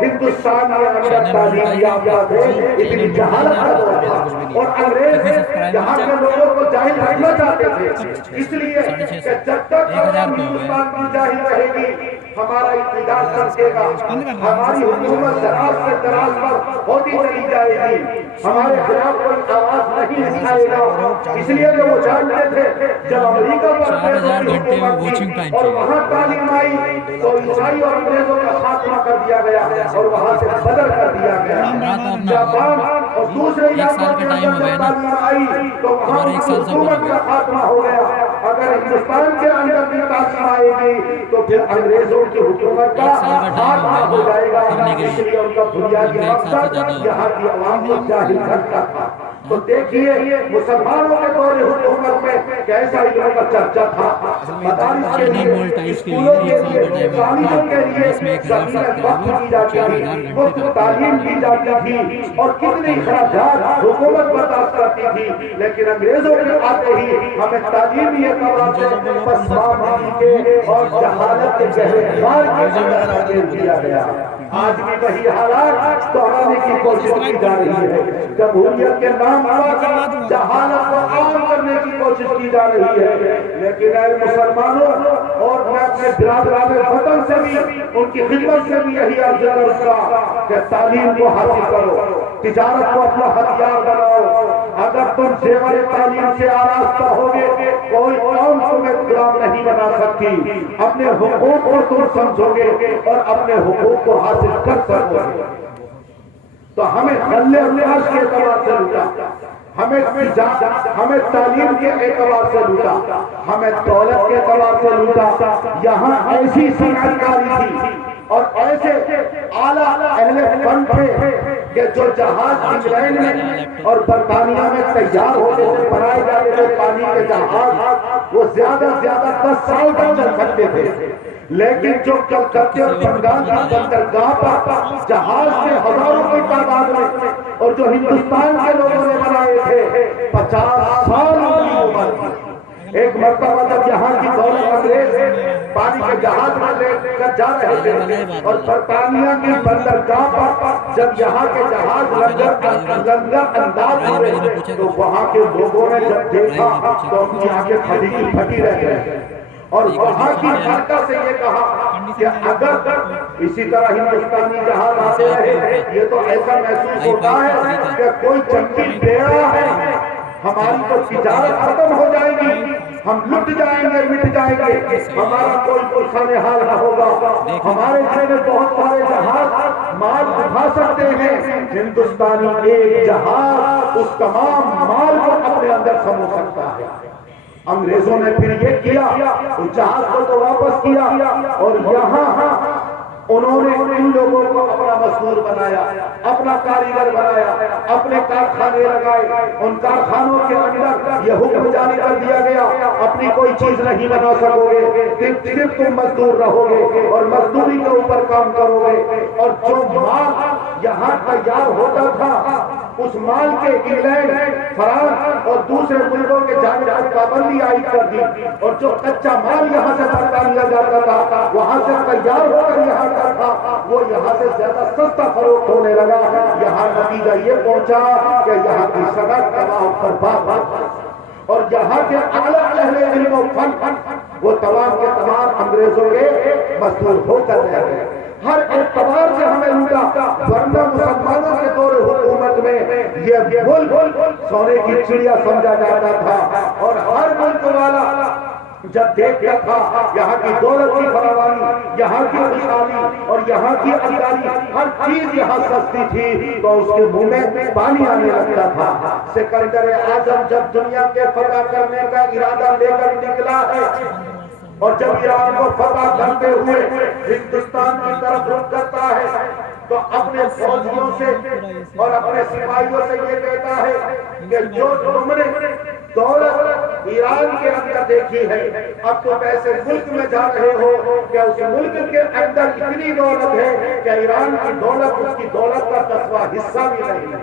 ہندوستان میں اندر تعلیم یافتہ تھے، اتنی جہالت کا دور تھا، اور انگریز یہاں کے لوگوں کو جاہل رکھنا چاہتے تھے، اس لیے کہ جب تک ہندوستان کی جاہل رہے گی ہمارا اقتدار سمجھے گا، ہماری حکومت دراز سے دراز پر ہوتی چلی جائے گی، ہمارے خلاف کوئی آواز نہیں اٹھائے گا۔ اس لیے کہ وہ جانتے تھے جب امریکہ پر حکومت کی اور وہاں تعلیم آئی تو عیسائی اور انگریزوں کا خاتمہ کر دیا گیا اور وہاں سے بدل کر دیا گیا۔ جاپان اور دوسرے علاقوں کے اندر جب تعلیم آئی تو وہاں حکومت کا خاتمہ ہو گیا اور اگر ہندوستان کے اندر بھی تعصب آئے گی تو پھر انگریزوں کی حکومت کا ہاتھ ہو جائے گا، اس لیے ان کا بنیادی مقصد یہاں کی عوام کو جاہل کرنا تھا۔ تو دیکھیے مسلمانوں کے دور حکومت میں کیسا علم کا چرچا تھا، مدارس کے لیے، اسکولوں کے لیے، کالجوں کے لیے زمینیں وقف کی جاتی تھی، مفت تعلیم دی جاتی تھی، اور کتنی اخراجات حکومت برداشت کرتی تھی، لیکن انگریزوں کے آتے ہی ہمیں تعلیمی اعتبار سے پسماندگی کے اور جہالت کے گہرے خار کے اندر دے دیا گیا۔ آج بھی وہی حالات دہرانے کی کوشش کی جا رہی ہے، جمہوریت کے نام پر جہالت کو عام کرنے کی کوشش کی جا رہی ہے، لیکن اے مسلمانوں، اور میں اپنے برادران وطن سے بھی ان کی خدمت سے بھی یہی عرض کروں گا کہ تعلیم کو حاصل کرو، تجارت کو اپنا ہتھیار بناؤ۔ اگر تم زیور تعلیم سے آراستہ ہوگے، کوئی قوم تمہیں غلام نہیں بنا سکتی، اپنے حقوق کو تم سمجھو گے اور اپنے حقوق کو حاصل کر سکو گے۔ تو ہمیں غلے اور لحاظ کے اعتبار سے لوٹا، ہمیں تعلیم کے اعتبار سے لوٹا، ہمیں دولت کے اعتبار سے لوٹا۔ یہاں ایسی صنعت کاری تھی اور ایسے اعلیٰ اہل فن تھے کہ جو جہاز انگلینڈ میں اور برطانیہ میں تیار ہوتے تھے، بنائے جاتے تھے پانی کے جہاز، وہ زیادہ 10 سال تک چل سکتے تھے، لیکن جو کلکتے اور بنگال کی بندرگاہ پر جہاز میں ہزاروں کی تعداد میں، اور جو ہندوستان کے لوگوں نے بنائے تھے 50 سال کی عمر کی۔ ایک مرتبہ جب یہاں کی دولت انگریز پانی کے جہاز میں لے کر جا رہے تھے اور برطانیہ کی بندرگاہ پر جب یہاں کے جہاز لنگر انداز ہوئے تو وہاں کے لوگوں نے جب دیکھا تو ان کی آنکھیں پھٹی رہ گئیں، اور وہاں کی حرکت سے یہ کہا کہ اگر اسی طرح ہندوستانی جہاز آتے رہے، یہ تو ایسا محسوس ہوتا ہے کہ کوئی جنگی بیڑا ہے، ہماری تو تجارت ختم ہو جائے گی، ہم لٹ جائیں گے، مٹ جائیں گے، ہمارا کوئی پرسان حال نہ ہوگا، ہمارے ذمہ بہت سارے جہاز مال اٹھا سکتے ہیں، ہندوستانی ایک جہاز اس تمام مال کو اپنے اندر سمو سکتا ہے۔ انگریزوں نے پھر یہ کیا، اس جہاز کو تو واپس کیا، اور یہاں انہوں نے ان لوگوں کو اپنا مزدور بنایا، اپنا کاریگر بنایا، اپنے کارخانے لگائے، ان کارخانوں کے اندر یہ حکم جاری کر دیا گیا اپنی کوئی چیز نہیں بنا سکو گے، صرف تم مزدور رہو گے اور مزدوری کے اوپر کام کرو گے، اور جو مال یہاں تیار ہوتا تھا اس مال کے انگلینڈ، فرانس اور دوسرے ملکوں کے جانے پر پابندی عائد کر دی، اور جو کچا مال یہاں سے برطانیہ جاتا تھا، وہاں سے تیار ہو کر یہاں کا تھا، وہ یہاں سے زیادہ سستا فروخت ہونے لگا۔ یہاں نتیجہ یہ پہنچا کہ یہاں کی صنعت تباہ و برباد، اور یہاں کے اعلیٰ اہل علم و فن وہ تمام کے تمام انگریزوں کے مزدور ہو کر رہ گئے۔ ہر اعتبار سے ہمیں لوٹا، ورنہ مسلمانوں کے دور حکومت میں یہ ملک سونے کی چڑیا سمجھا جاتا تھا، اور ہر ملک والا جب دیکھتا تھا یہاں کی دولت کی فراوانی، یہاں کی خوشحالی اور یہاں کی عزیزی، ہر چیز یہاں سستی تھی، تو اس کے منہ میں پانی آنے لگتا تھا۔ سکندر اعظم جب دنیا کے فتح کرنے کا ارادہ لے کر نکلا ہے، اور جب ایران کو فتح کرتے ہوئے ہندوستان کی طرف رخ کرتا ہے، تو اپنے فوجیوں سے اور اپنے سپاہیوں سے یہ کہتا ہے کہ جو تم نے دولت ایران کے اندر دیکھی ہے، اب تم ایسے ملک میں جا رہے ہو کہ اس ملک کے اندر اتنی دولت ہے کہ ایران کی دولت اس کی دولت کا 10واں حصہ بھی نہیں ہے۔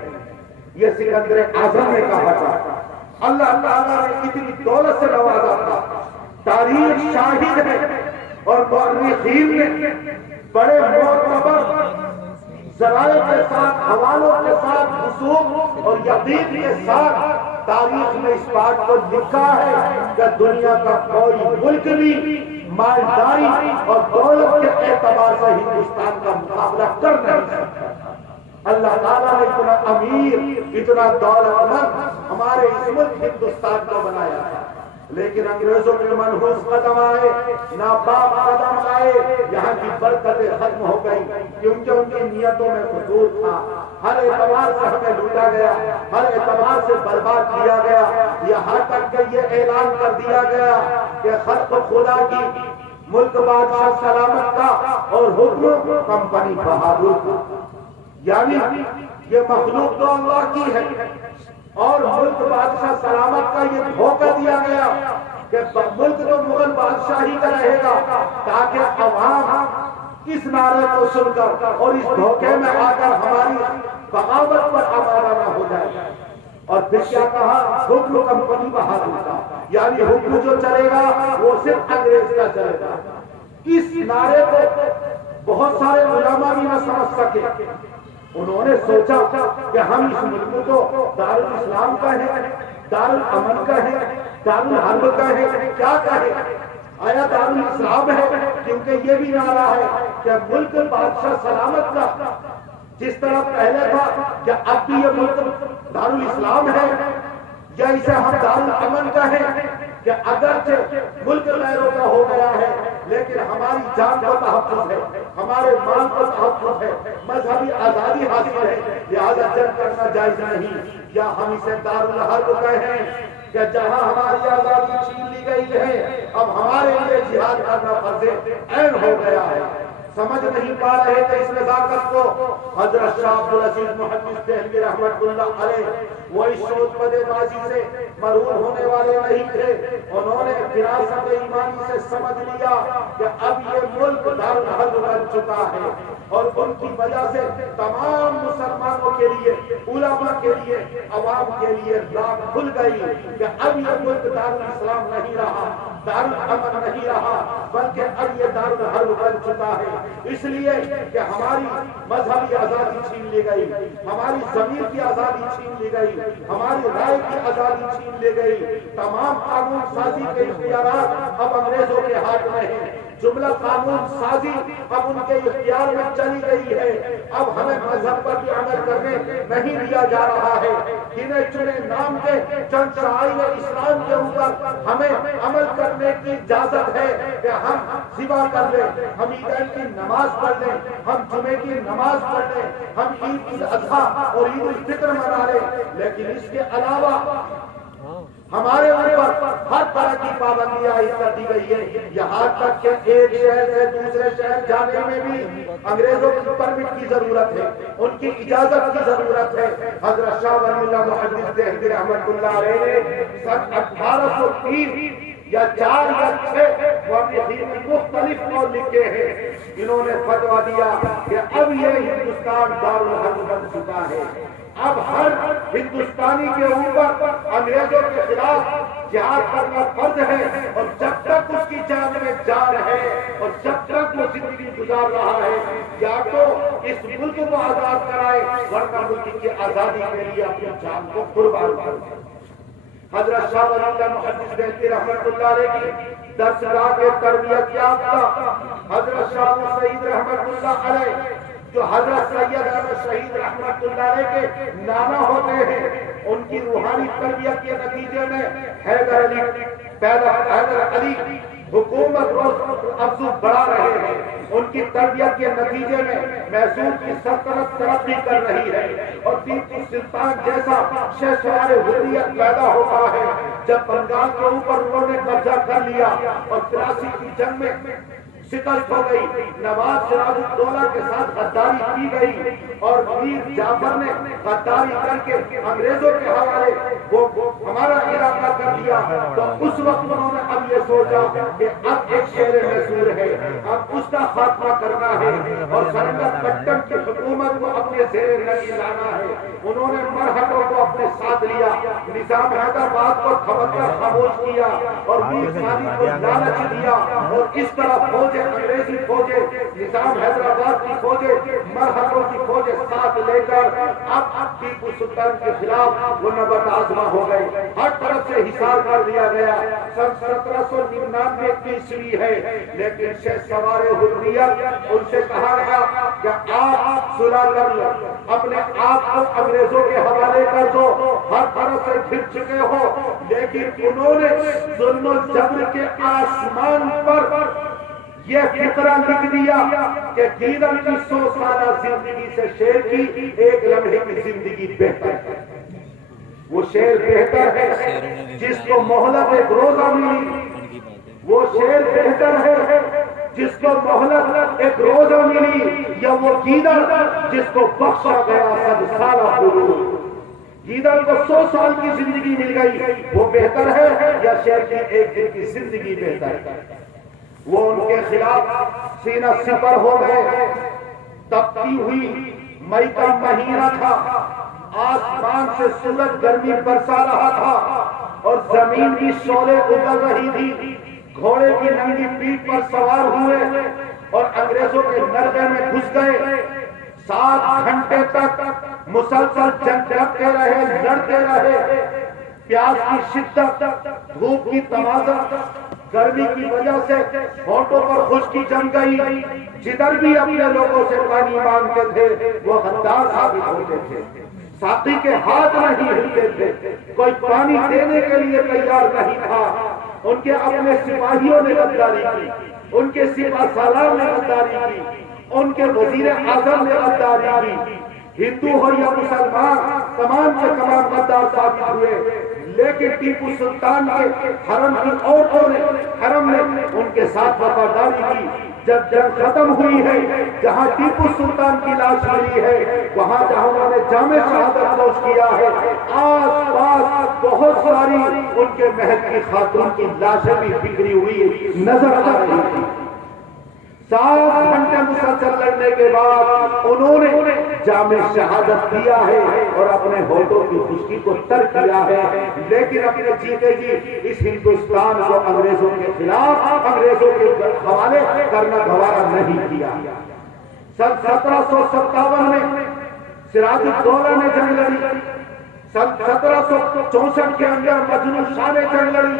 یہ سکندر اعظم نے کہا تھا۔ اللہ تعالیٰ نے اتنی دولت سے نوازا تھا، تاریخ شاہد ہے، اور مورخین نے بڑے معتبر ذرائع کے ساتھ، حوالوں کے ساتھ، رسوم اور یقین کے ساتھ تاریخ میں اس بات کو لکھا ہے کہ دنیا کا کوئی ملک بھی مالداری اور دولت کے اعتبار سے ہندوستان کا مقابلہ کر نہیں سکتا۔ اللہ تعالیٰ نے اتنا امیر، اتنا دولت مند ہمارے اس ملک ہندوستان کو بنایا ہے، لیکن انگریزوں کے منحوس قدم آئے، ناپاک قدم آئے، یہاں کی برکتیں ختم ہو گئی، کیونکہ ان کی نیتوں میں قصور تھا۔ ہر اعتبار سے ہمیں لوٹا گیا، ہر اعتبار سے برباد کیا گیا، یہاں تک کہ یہ اعلان کر دیا گیا کہ خلق خدا کی، ملک بادشاہ سلامت کا اور حکم کمپنی بہادر کا۔ یعنی یہ مخلوق تو اللہ کی ہے اور ملک بادشاہ سلامت کا یہ دھوکہ دیا گیا کہ ملک تو مغل بادشاہی کا رہے گا، تاکہ عوام اس نعرے کو سن کر اور اس دھوکے میں آ کر ہماری بغاوت پر آوارہ نہ ہو جائے۔ اور پھر کیا کہا؟ حکم کمپنی بہادر کا، یعنی حکم جو چلے گا وہ صرف انگریز کا چلے گا۔ اس نعرے کو بہت سارے علماء بھی نہ سمجھ سکے، انہوں نے سوچا کہ ہم اس ملک کو دارالاسلام کہیں، دارالامن کہیں، دارالحرب کہیں، کیا کہیں؟ آیا دارالاسلام ہے؟ کیونکہ یہ بھی نعرہ ہے کہ ملک بادشاہ سلامت کا، جس طرح پہلے تھا کہ اب بھی یہ ملک دارالاسلام ہے، یا اسے ہم دارالامن کہیں کہ اگرچہ ملک غیروں کا ہو گیا ہے لیکن ہماری جان کا تحفظ ہے، ہمارے مال کا تحفظ ہے، مذہبی آزادی حاصل ہے، لہذا جنگ کرنا جائز نہیں۔ یا ہم اسے دارالحرب کہیں کہ جہاں ہماری آزادی چھین لی گئی ہے اب ہمارے لیے جہاد کرنا فرض عین ہو گیا ہے۔ سمجھ نہیں پا رہے تھے اس نزاکت کو۔ حضرت شاہ عبدالعزیز محدث دہلوی رحمت اللہ علیہ وہ اس سوچ بدے بازی سے مرعوب ہونے والے نہیں تھے، انہوں نے فراست ایمانی سے سمجھ لیا کہ اب یہ ملک دارالحرب بن چکا ہے، اور ان کی وجہ سے تمام مسلمانوں کے لیے، علماء کے لیے، عوام کے لیے راہ کھل گئی کہ اب یہ ملک دارالاسلام نہیں رہا، دارالامن نہیں رہا، بلکہ اب یہ دارالحرب بن چکا ہے۔ اس لیے کہ ہماری مذہبی آزادی چھین لی گئی، ہماری ضمیر کی آزادی چھین لی گئی، ہماری رائے کی آزادی چھین لی گئی، تمام قانون سازی کے اختیارات اب انگریزوں کے ہاتھ میں ہیں، جملہ قانون سازی اب ان کے اختیار میں چلی گئی ہے، اب ہمیں مذہب پر بھی عمل کرنے نہیں دیا جا رہا ہے۔ گنے چنے نام کے چند شعائر اسلام کے اوپر ہمیں عمل کرنے کی اجازت ہے کہ ہم ذبح کر لیں، ہم عیدین کی نماز پڑھ لیں، ہم جمعے کی نماز پڑھ لیں، ہم عید الاضحیٰ اور عید الفطر منا لیں، لیکن اس کے علاوہ ہمارے اوپر ہر طرح کی پابندیاں عائد کر دی گئی ہے، یہاں تک کہ ایک شہر سے دوسرے شہر جانے میں بھی انگریزوں کی پرمٹ کی ضرورت ہے، ان کی اجازت کی ضرورت ہے۔ حضرت شاہ ولی اللہ محدث دہلوی رحمت اللہ علیہ نے سن 1803 یا 4 یا 6 وہ اپنے دین میں مختلف قول لکھے ہیں، انہوں نے فتویٰ دیا کہ اب یہ ہندوستان دارالحرب بن چکا ہے، اب ہر ہندوستانی کے اوپر انگریزوں کے خلاف جہاد کرنا فرض ہے، اور جب تک اس کی جان میں جان ہے اور جب تک وہ زندگی گزار رہا ہے یا تو اس ملک کو آزاد کرائے ورنہ ملک کی آزادی کے لیے اپنی جان کو قربان کرے۔ حضرت شاہ ولی اللہ محدث دہلوی رحمت اللہ علیہ کی درسگاہ کے تربیت یافتہ حضرت شاہ سعید رحمت اللہ علیہ جو حضرت سید احمد شہید رحمت اللہ علیہ کے نانا ہوتے ہیں، ان کی روحانی تربیت کے نتیجے میں حیدر علی حکومت روز افزو بڑھا رہے ہیں، ان کی تربیت کے نتیجے میں میسور کی سلطنت ترقی کر رہی ہے، اور ٹیپو سلطان جیسا شہسوار حریت پیدا ہوتا ہے۔ جب بنگال کے اوپر انہوں نے قبضہ کر لیا اور 83 کی جنگ میں شکست ہو گئی، نواب سراج الدولہ کے ساتھ غداری کی گئی اور میر جعفر نے غداری کر کے انگریزوں کے حوالے وہ ہمارا علاقہ کر دیا، تو اس وقت انہوں نے اب یہ سوچا کہ اب ایک شہر میسور ہے، اب اس کا خاتمہ کرنا ہے اور سرنگت پٹم کی حکومت کو اپنے زیر نظر لانا ہے۔ انہوں نے مرہٹوں کو اپنے ساتھ لیا، نظام حیدرآباد کو تھمک کر خاموش کیا اور میر ثانی کو لالچ دیا، اور اس طرح فوجیں انگریزی فوجیں، نظام حیدرآباد کی فوجیں، مرہٹوں کی فوجیں ساتھ لے کر اب ٹیپو سلطان کے خلاف وہ نبرد آزما ہو گئے، ہر طرف سے حصار کر دیا گیا۔ سن 1799 کی عیسوی ہے، لیکن شہسوار حریت ان سے کہا گیا کہ آپ صلح کر لو، اپنے آپ کو انگریزوں کے حوالے کر دو ہو، ہر طرف سے گھر چکے ہو، لیکن انہوں نے ظلم و جبر کے آسمان پر یہ فقرہ لکھ دیا کہ گیدڑ کی 100 سالہ زندگی سے شیر کی 1 لمحے کی زندگی بہتر ہے۔ وہ شیر بہتر ہے جس کو مہلت 1 روزہ ملی، وہ شیر بہتر ہے جس کو مہلت 1 روزہ ملی، یا وہ گیدڑ جس کو بخشا گیا 100 سالہ خلود۔ گیدڑ کو 100 سال کی زندگی مل گئی، وہ بہتر ہے یا شیر کی 1 دن کی زندگی بہتر ہے؟ وہ ان کے خلاف سینہ سپر ہو گئے۔ تپتی ہوئی مئی کا مہینہ تھا، آسمان سے سورج گرمی برسا رہا تھا اور زمین کی شعلے ابل رہی تھی۔ گھوڑے کی ننگی پیٹھ پر سوار ہوئے اور انگریزوں کے نرغے میں گھس گئے۔ 7 گھنٹے تک مسلسل جنگ کرتے رہے، لڑتے رہے۔ پیاس کی شدت، دھوپ کی تمازت، گرمی کی وجہ سے ہونٹوں پر خشکی جم گئی۔ جدھر بھی اپنے لوگوں سے پانی مانگتے تھے وہ غدار ثابت ہوتے تھے، ساقی کے ہاتھ نہیں ہلتے تھے، کوئی پانی دینے کے لیے تیار نہیں تھا۔ ان کے اپنے سپاہیوں نے غداری کی، ان کے سپہ سالار نے غداری کی، ان کے وزیر اعظم نے غداری کی۔ ہندو ہو یا مسلمان، تمام کے تمام غدار ثابت ہوئے، لیکن ٹیپو سلطان کے حرم کی عورتوں نے، حرم نے ان کے ساتھ وفاداری کی۔ جب جنگ ختم ہوئی ہے، جہاں ٹیپو سلطان کی لاش ملی ہے، وہاں جہاں انہوں نے جامع شہادت نوش کیا ہے، آس پاس بہت ساری ان کے محل کی خاتون کی لاشیں بھی بکھری ہوئی نظر آ رہی تھی۔ 7 گھنٹے مسلسل لڑنے کے بعد انہوں نے جامع شہادت دیا ہے اور اپنے ہونٹوں کی خشکی کو ترک کیا ہے، لیکن اپنے جیتے جی اس ہندوستان کو انگریزوں کے خلاف، انگریزوں کے حوالے کرنا گوارا نہیں کیا۔ سن 1757 میں سراج الدولہ نے جنگ لڑی، سن 1764 کے اندر مجنو شاہ نے جنگ لڑی،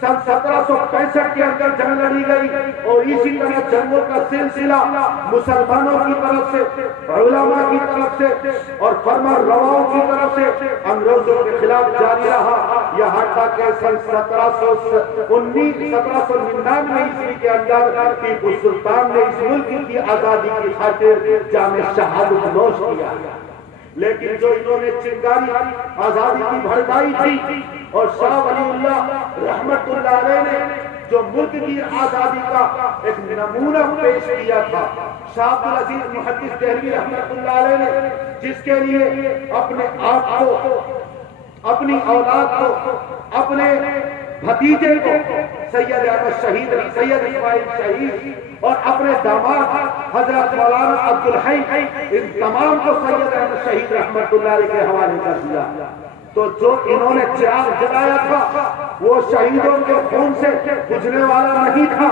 سن 1765 کے اندر جنگ لڑی گئی، اور اسی طرح جنگوں کا سلسلہ مسلمانوں کی طرف سے، علماء کی طرف سے اور فرما رواؤں کی طرف سے انگریزوں کے خلاف جاری رہا، یہاں تک کہ سن 1799 عیسوی کے اندر ٹیپو سلطان نے اس ملک کی آزادی کی خاطر جامع شہادت نوش کیا۔ لیکن جو انہوں نے چنگاری آزادی کی بھڑکائی تھی، اور شاہ ولی اللہ رحمت اللہ علیہ نے جو ملک کی آزادی کا ایک نمونہ پیش کیا تھا، شاہ عبدالعزیز محدث دہلوی رحمت اللہ علیہ نے جس کے لیے اپنے آپ کو، اپنی اولاد کو، اپنے بھتیجے کو سید احمد شہید، سید اسماعیل شہید، اور اپنے داماد حضرت مولانا عبدالحی، ان تمام کو سید احمد شہید رحمت اللہ علیہ کے حوالے کر دیا۔ تو جو انہوں نے چراغ جلایا تھا وہ شہیدوں کے خون سے بجھنے والا نہیں تھا،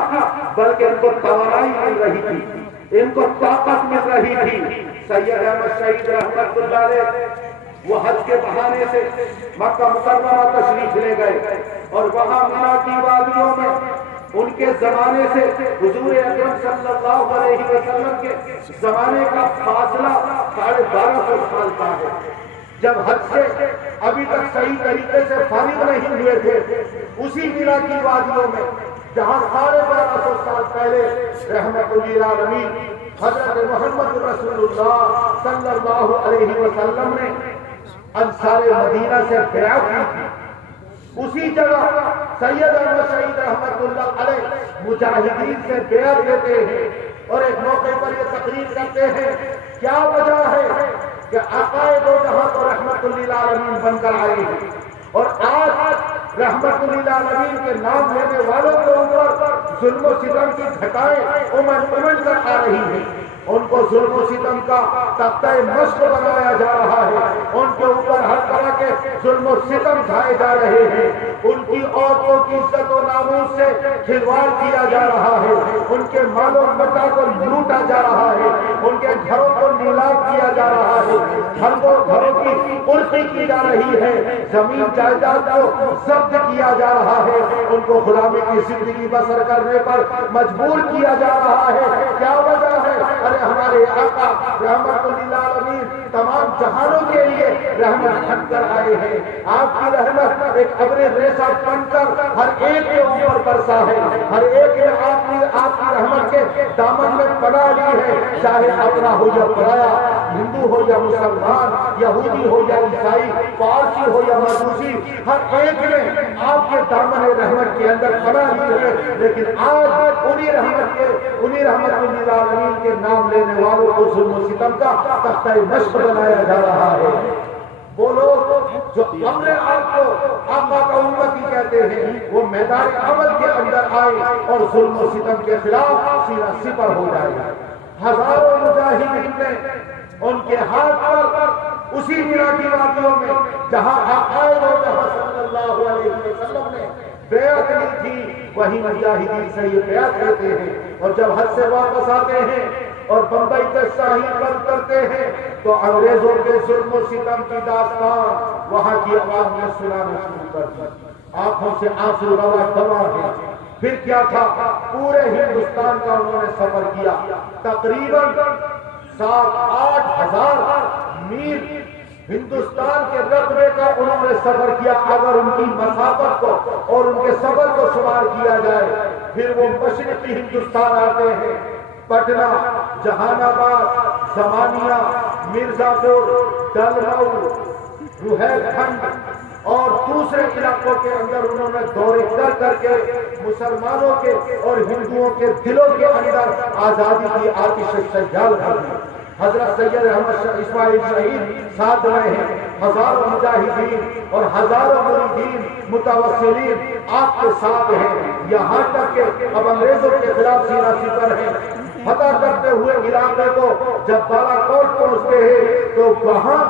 بلکہ ان کو توانائی مل رہی تھی، ان کو طاقت مل رہی تھی۔ سید احمد شہید رحمت اللہ علیہ وہ حج کے بہانے سے مکہ مکرمہ تشریف لے گئے، اور وہاں منی کی وادیوں میں ان کے زمانے سے حضور اکرم صلی اللہ علیہ وسلم کے زمانے کا فاصلہ 1250 سال کا ہے۔ جب حج سے ابھی تک صحیح طریقے سے فارغ نہیں ہوئے تھے، اسی منی کی وادیوں میں جہاں 1250 سال پہلے رحمت للعالمین حضرت محمد رسول اللہ صلی اللہ علیہ وسلم نے انصار مدینہ سے بیعت کی تھی، اسی جگہ سید احمد شہید رحمت اللہ علیہ مجاہدین سے بیعت لیتے ہیں اور ایک موقع پر یہ تقریر کرتے ہیں۔ کیا وجہ ہے کہ آقائے دو جہاں تو رحمت للعالمین بن کر آئے ہیں، اور آج رحمت للعالمین کے نام لینے والوں کے اوپر ظلم و ستم کی گھٹائیں امن کر آ رہی ہیں، ان کو ظلم و ستم کا تختہ مشق بنایا جا رہا ہے، ان کے اوپر ہر طرح کے ظلم و ستم ڈھائے جا رہے ہیں، ان کی عورتوں کی عزت و ناموس سے کھلواڑ کیا جا رہا ہے، ان کے مال و متاع کو لوٹا جا رہا ہے، ان کے گھروں کو نیلام کیا جا رہا ہے، گھروں کی قرضی کی جا رہی ہے، زمین جائیداد کو ضبط کیا جا رہا ہے، ان کو غلامی کی زندگی بسر کرنے پر مجبور کیا جا رہا ہے۔ کیا وجہ ہے؟ ارے ہمارے آقا رحمت للعالمین تمام جہانوں کے لیے رحمت بن کر آئے ہیں۔ آپ کی رحمت ایک ابر ریزہ بن کر ہر ایک کے اوپر برسا ہے، ہر ایک نے آپ کی رحمت کے دامن میں پناہ لی ہے، چاہے اپنا ہو یا پرایا، ہندو ہو یا مسلمان، یہودی ہو یا عیسائی، پارسی ہو یا مجوسی، ہر ایک نے آپ کے دامن رحمت کے اندر پناہ لی ہے۔ لیکن آج انہی رحمت للعالمین کے نام لینے والوں کو ظلم و ستم کا تختہ مشق بنایا جا رہا ہے۔ وہ لوگ جو امر آپ کو آقا کا امتی کہتے ہیں، وہ میدان عمل کے اندر آئے اور ظلم و ستم کے خلاف سینہ سپر ہو جائے۔ ہزاروں مجاہدین نے ان کے ہاتھ پر اسی مینا کی وادیوں میں جہاں آقائے و جہاں صلی اللہ علیہ وسلم نے بیعت لی تھی، وہی مجاہدین سے یہ بیعت لیتے ہیں، اور جب حج سے واپس آتے ہیں اور بمبئی کے ساحل پر اترتے ہیں تو انگریزوں کے ظلم و ستم کی داستان وہاں کی عوام نے سنانا شروع کر دی۔ آنکھوں سے آنسو رواں ہے۔ پھر کیا تھا، پورے ہندوستان کا انہوں نے سفر کیا، تقریباً 7-8 ہزار میل ہندوستان کے رقبے کا انہوں نے سفر کیا۔ اگر ان کی مسافت کو اور ان کے سفر کو شمار کیا جائے، پھر وہ مشرقی ہندوستان آتے ہیں، پٹنہ، جہان آباد، زمانیہ، مرزا پور، ڈلمؤ، روہیل کھنڈ اور دوسرے علاقوں کے اندر انہوں نے دورے کر کے مسلمانوں کے اور ہندوؤں کے دلوں کے اندر آزادی کی آتش سجال کر دی۔ حضرت سید احمد اسماعیل شہید ساتھ رہے ہیں، ہزاروں مجاہدین اور ہزاروں مریدین متوسلین آپ کے ساتھ ہیں، یہاں تک کہ اب انگریزوں کے خلاف سینہ سپر ہیں۔ فتح کرتے ہوئے علاقے کو جب بالا کوٹ پہنچتے ہیں تو وہاں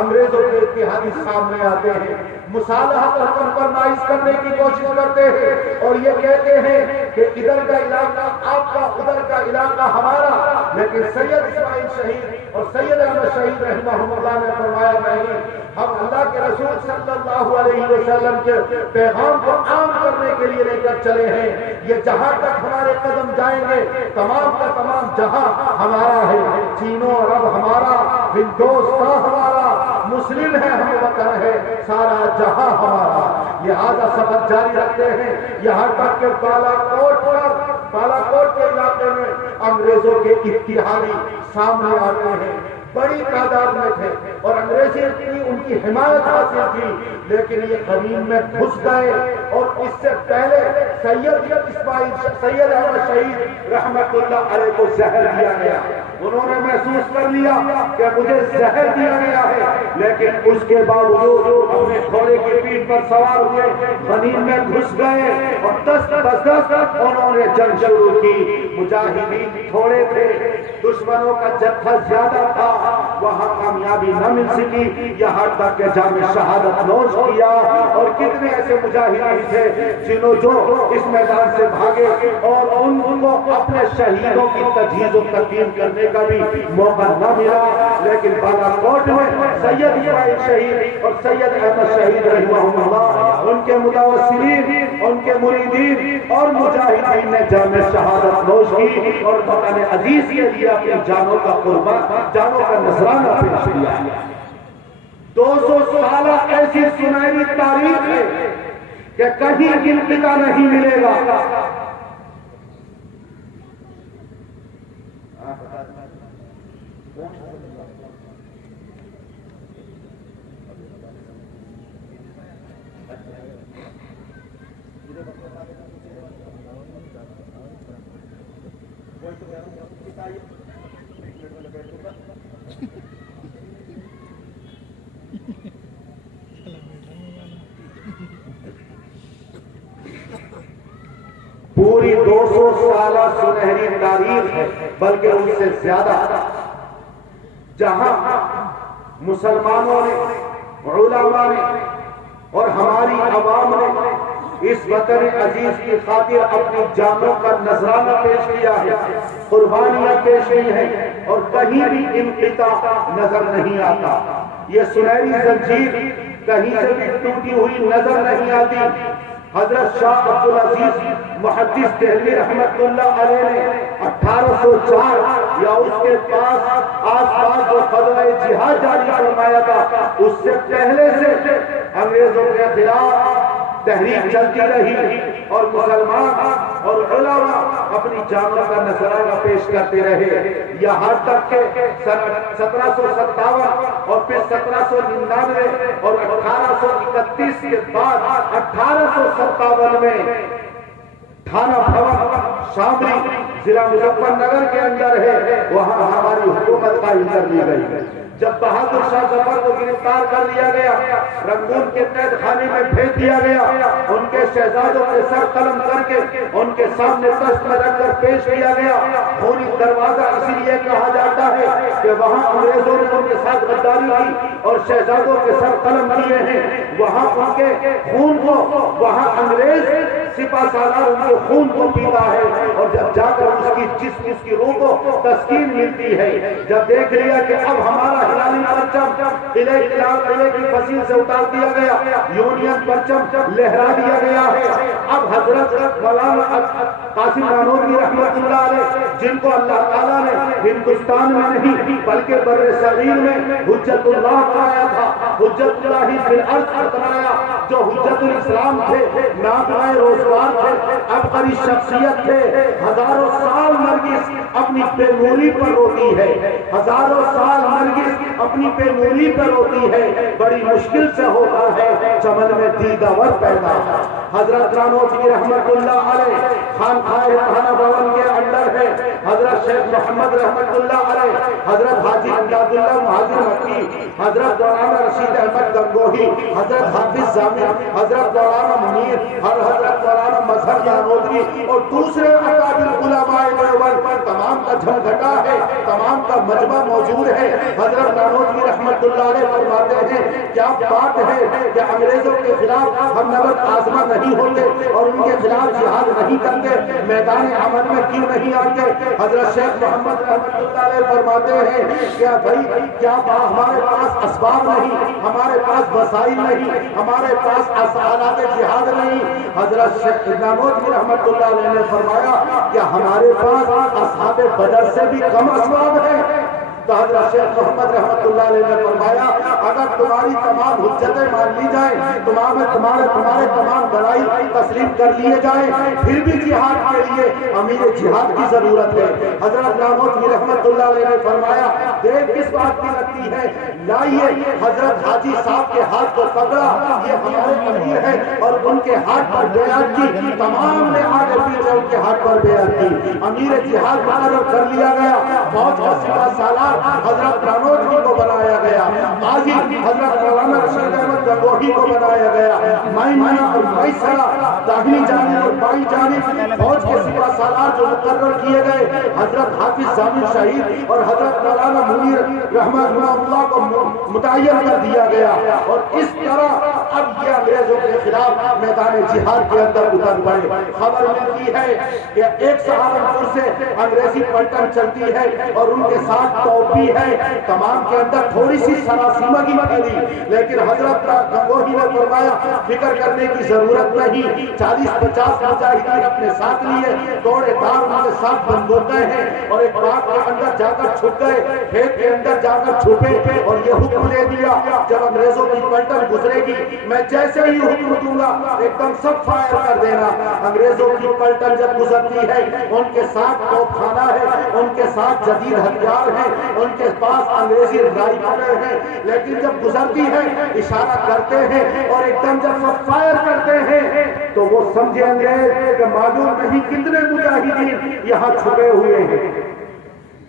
انگریزوں کے اتحادی سامنے آتے ہیں، مصالحت اور کمپرمائز کرنے کی کوشش کرتے ہیں اور یہ کہتے ہیں کہ ادھر کا علاقہ آپ کا، ادھر کا علاقہ ہمارا۔ لیکن سید اسماعیل شہید اور سید احمد شہید رحمہ اللہ نے فرمایا نہیں، ہم اللہ کے رسول صلی اللہ علیہ وسلم کے پیغام کو عام کرنے کے لیے لے کر چلے ہیں، یہ جہاں تک ہمارے قدم جائیں گے تمام کا تمام جہاں ہمارا ہے، چین و عرب ہمارا، ہندوستان ہمارا، مسلم ہے، ہم وطن ہے، سارا جہاں ہمارا۔ لہذا سفر جاری رکھتے ہیں یہاں تک کہ بالا کوٹ کے علاقے میں انگریزوں کے اتحادی سامنے آتے ہیں، بڑی تعداد میں تھے اور انگریزی کی ان کی حمایت حاصل تھی، لیکن یہ زمین میں گھس گئے اور اس سے پہلے سید احمد شہید رحمت اللہ علیہ کو زہر دیا گیا۔ انہوں نے محسوس کر لیا کہ مجھے زہر دیا گیا ہے، لیکن اس کے باوجود اپنے گھوڑے کی پیٹھ پر سوار ہوئے زمین میں گھس گئے اور دست انہوں نے جنگ شروع کی۔ مجاہدین تھوڑے تھے، دشمنوں کا جتھا زیادہ تھا، وہاں کامیابی نہ مل سکی، یہاں تک کہ جام شہادت نوش کیا۔ اور کتنے ایسے مجاہدین تھے جنہوں جو اس میدان سے بھاگے اور ان کو اپنے شہیدوں کی تجہیز و تکریم کرنے کا بھی موقع نہ ملا، لیکن بالا کوٹ میں سید اسماعیل شہید اور سید احمد شہید رحمہ اللہ، ان کے متوسلین، ان کے مریدین اور مجاہدین نے جام شہادت نوش کی اور وطن عزیز کے لیے اپنی جانوں کا قربان، جانوں کا نذرانہ پیش کیا۔ 200 سالہ ایسی سنہری تاریخ ہے کہ کہیں انقطاع نہیں ملے گا۔ پوری 200 سالہ سنہری تاریخ ہے، بلکہ ان سے زیادہ، جہاں مسلمانوں نے، علماء نے اور ہماری عوام نے اس وطن عزیز کی خاطر اپنی جانوں کا نذرانہ پیش کیا ہے، قربانیاں پیش کی ہیں، اور کہیں بھی انقطاع نظر نہیں آتا۔ یہ سنہری زنجیر کہیں سے بھی ٹوٹی ہوئی نظر نہیں آتی۔ حضرت شاہ عبدالعزیز محدث دہلوی رحمت اللہ علیہ نے 1804 یا اس کے پاس آس پاس جو فضلہ جہاد جاری فرمایا تھا اس سے پہلے سے انگریزوں کے خلاف تحریک چلتی رہی اور مسلمان اور علماء اپنی جانوں کا نذرانہ پیش کرتے رہے، یہاں تک کہ 1757 اور پھر 1799 اور 1831 کے بعد 1857 میں تھانہ بھون شاملی ضلع مظفر نگر کے اندر ہے، وہاں ہماری حکومت قائم کر لی گئی۔ جب بہادر شاہ ظفر کو گرفتار کر لیا گیا، رنگون کے قید خانے میں بھیج دیا گیا، ان کے شہزادوں کے سر قلم کر کے ان کے سامنے تخت میں رکھ کر پیش کیا گیا۔ خونی دروازہ اسی لیے کہا جاتا ہے کہ وہاں انگریزوں نے ان کے ساتھ غداری کی اور شہزادوں کے سر قلم کیے ہیں، وہاں ان کے خون کو، وہاں انگریز سپہ سالار ان کے خون کو پیتا ہے، اور جب جا کر اس کی جسم، اس کی روح کو تسکین ملتی ہے، جب دیکھ لیا کہ اب ہمارا ہلالی پرچم قلعے کی فصیل سے اتار دیا گیا، یونین پرچم لہرا دیا گیا ہے، اب حضرت مولانا قاسم نانوتوی رحمت اللہ علیہ، جن کو اللہ تعالیٰ نے ہندوستان میں نہیں بلکہ بر صغیر میں حجت اللہ بنایا تھا، حجت اللہ فی الارض بنایا، جو حجت الاسلام تھے، نابغہ روزگار تھے، عبقری شخصیت تھے، ہزاروں سال نرگس اپنی بے نوری پر روتی ہے، ہزاروں سال نرگس اپنی بے نوری پر روتی ہے، بڑی مشکل سے ہوتا ہے چمن میں دیداور پیدا۔ حضرت نانوتوی رحمت اللہ علیہ خانقاہ تھانہ بھون کے اندر ہے، حضرت شیخ محمد رحمت اللہ علیہ، حضرت حاجی امداد اللہ مہاجر مکی، حضرت مولانا رشید احمد گنگوہی، حضرت حافظ جامع، حضرت مولانا منیر، حضرت مولانا مظہر نانوتوی اور دوسرے اکابر علماء دیوبند، تمام کا جھمگھٹا ہے، تمام کا مجمع موجود ہے۔ حضرت نانوتوی رحمت اللہ علیہ فرماتے ہیں کیا بات ہے کہ انگریزوں کے خلاف ہم نبرد آزما نہیں ہوتے اور ان کے خلاف جہاد نہیں کرتے، میدان عمل میں کیوں نہیں آتے؟ حضرت شیخ محمد رحمت اللہ علیہ فرماتے ہیں کیا بھائی کیا ہمارے پاس اسباب نہیں، ہمارے پاس وسائل نہیں، ہمارے پاس آلات جہاد نہیں؟ حضرت شیخ نانوتوی رحمت اللہ علیہ نے فرمایا کہ ہمارے پاس اصحاب بدر سے بھی کم اسباب ہیں۔ تو حضرت شیخ محمد رحمت اللہ علیہ نے فرمایا اگر تمہاری تمام حجتیں مان لی جائیں، تمہارے تمام دلائل تسلیم کر لیے جائیں، پھر بھی جہاد کے لیے امیر جہاد کی ضرورت ہے۔ حضرت نانوتوی رحمت اللہ علیہ نے فرمایا دیر کس بات کی لگتی ہے، لائیے حضرت حاجی صاحب کے ہاتھ کو پکڑا، یہ ہمارے امیر ہیں، اور ان کے ہاتھ پر بیعت کی، تمام نے آگے پیچھے ان کے ہاتھ پر بیعت کی، امیر جہاد مقرر کر لیا گیا، فوج کا سپہ سالار حضرت نانوتوی کو بنایا گیا، قاضی حضرت مولانا رشید احمد گنگوہی کو بنایا گیا، مائمہ اور مائسرہ داہنی جانب اور بائیں جانب فوج کے سپہ سالار جو مقرر کیے گئے، حضرت حافظ جامع شہید اور حضرت مولانا منیر رحمت اللہ کو متعین کر دیا گیا، اور اس طرح اب یہ انگریزوں کے خلاف میدان جہاد کے اندر اتر پڑے۔ خبر ملتی ہے کہ ایک سہارنپور سے انگریزی پلٹن چلتی ہے اور ان کے ساتھ توپی ہے، تمام کے اندر تھوڑی سی سراسیمہ کی مٹی، لیکن حضرت گنگوہی نے فرمایا فکر کرنے کی ضرورت نہیں، 40-50 مجاہدین اپنے ساتھ لیے، توڑے دار ان کے ساتھ بندوقیں ہیں، اور ایک باغ کے اندر جا کر چھپ گئے، کھیت کے اندر جا کر چھپے، اور یہ حکم دے دیا جب انگریزوں کی پلٹن گزرے گی میں جیسے ہی حکم دوں گا ایک دم سب فائر کر دینا۔ انگریزوں کی پلٹن جب گزرتی ہے ان کے ساتھ توپ خانہ ہے، ان کے ساتھ جدید ہتھیار ہیں، ان کے پاس انگریزی رائفلیں ہیں، لیکن جب گزرتی ہے اشارہ کرتے ہیں اور ایک دم جب وہ فائر کرتے ہیں تو وہ سمجھیں گے کہ معلوم نہیں کتنے مجاہدین یہاں چھپے ہوئے ہیں۔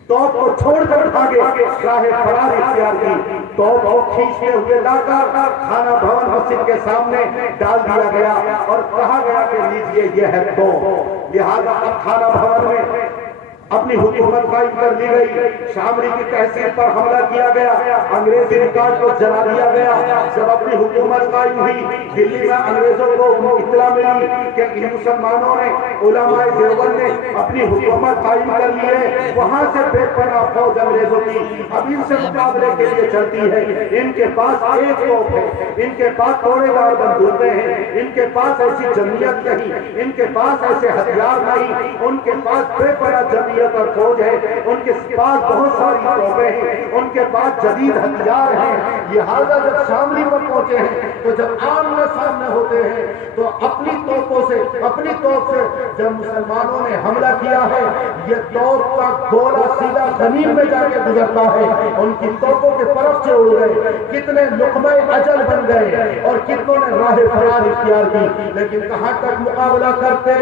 توپ کو چھوڑ کر بھاگے، راہ فرار اختیار کی، توپ کو کھینچتے ہوئے لا کر تھانہ بھون مسجد کے سامنے ڈال دیا گیا اور کہا گیا کہ لیجئے یہ ہے توپ۔ لہذا اب تھانہ بھون میں اپنی حکومت قائم کر لی گئی، شامری کی تحصیل پر حملہ کیا گیا، انگریزی ریکارڈ کو جلا دیا گیا۔ جب اپنی حکومت قائم ہوئی دلی میں انگریزوں کو اطلاع ملی کہ مسلمانوں نے، علماء دیوبند نے اپنی حکومت قائم کر لی ہے، وہاں سے بے پناہ فوج انگریزوں کی اب ان سے مقابلے کے لیے چلتی ہے۔ ان کے پاس ایک توپ ہے، ان کے پاس توڑے دار بندوقیں ہیں، ان کے پاس ایسی جمعیت نہیں، ان کے پاس ایسے ہتھیار نہیں، ان کے پاس بے پناہ جمعیت تربیت اور فوج ہے، ان کے پاس بہت ساری توپیں ہیں، ان کے پاس جدید ہتھیار ہیں، لہٰذا جب شاملی پر پہنچے ہیں تو جب آمنے سامنے ہوتے ہیں تو اپنی توپوں سے، اپنی توپ سے جب مسلمانوں نے حملہ کیا ہے، یہ توپ کا گولہ سیدھا زمین میں جا کے گزرتا ہے، ان کی توپوں کے طرف سے اڑ گئے، کتنے لقمہ اجل بن گئے اور کتنوں نے راہ فرار اختیار کی، لیکن کہاں تک مقابلہ کرتے؟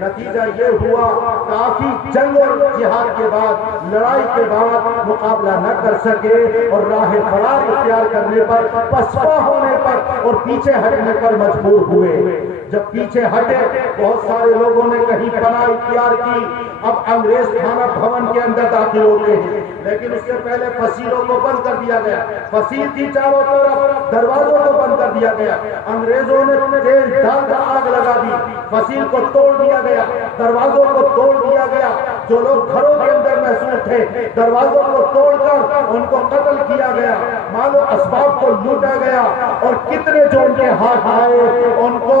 نتیجہ یہ ہوا کافی جنگ اور جہاد کے بعد، لڑائی کے بعد مقابلہ نہ کر سکے اور راہ فرار اختیار کرنے پر، پسپا ہونے پر اور پیچھے ہٹنے پر مجبور ہوئے۔ جب پیچھے ہٹے بہت سارے لوگوں نے کہیں پناہ اختیار کی، اب انگریز تھانہ بھون کے اندر داخل ہوتے ہیں، لیکن اس سے پہلے فصیلوں کو بند کر دیا گیا، فصیل کی چاروں طرف دروازوں کو بند کر دیا گیا، انگریزوں نے تیز ڈال کر آگ لگا دی، فصیل کو توڑ دیا گیا، دروازوں کو توڑ دیا گیا، جو لوگ گھروں کے اندر محصور تھے دروازوں کو توڑ کر ان کو قتل کیا گیا، مال و اسباب کو لوٹا گیا، اور کتنے جو ان کے ہاتھ آئے ان کو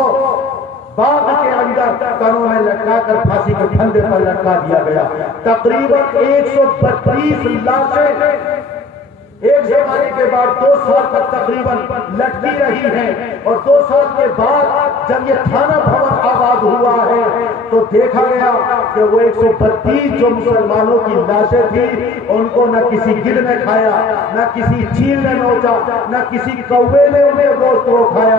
باغ کے اندر کنوں میں لٹکا کر پھانسی کے پھندے پر لٹکا دیا گیا۔ تقریباً 132 لاشیں ایک زمانے کے بعد 2 سال تک تقریباً لٹکی رہی ہیں، اور 2 سال کے بعد جب یہ تھانہ بھون آباد ہوا ہے تو دیکھا گیا کہ وہ 132 جو مسلمانوں کی لاشیں تھیں ان کو نہ کسی گدھ نے کھایا، نہ کسی چیل نے نوچا، نہ کسی کوے نے انہیں گوشت کو کھایا،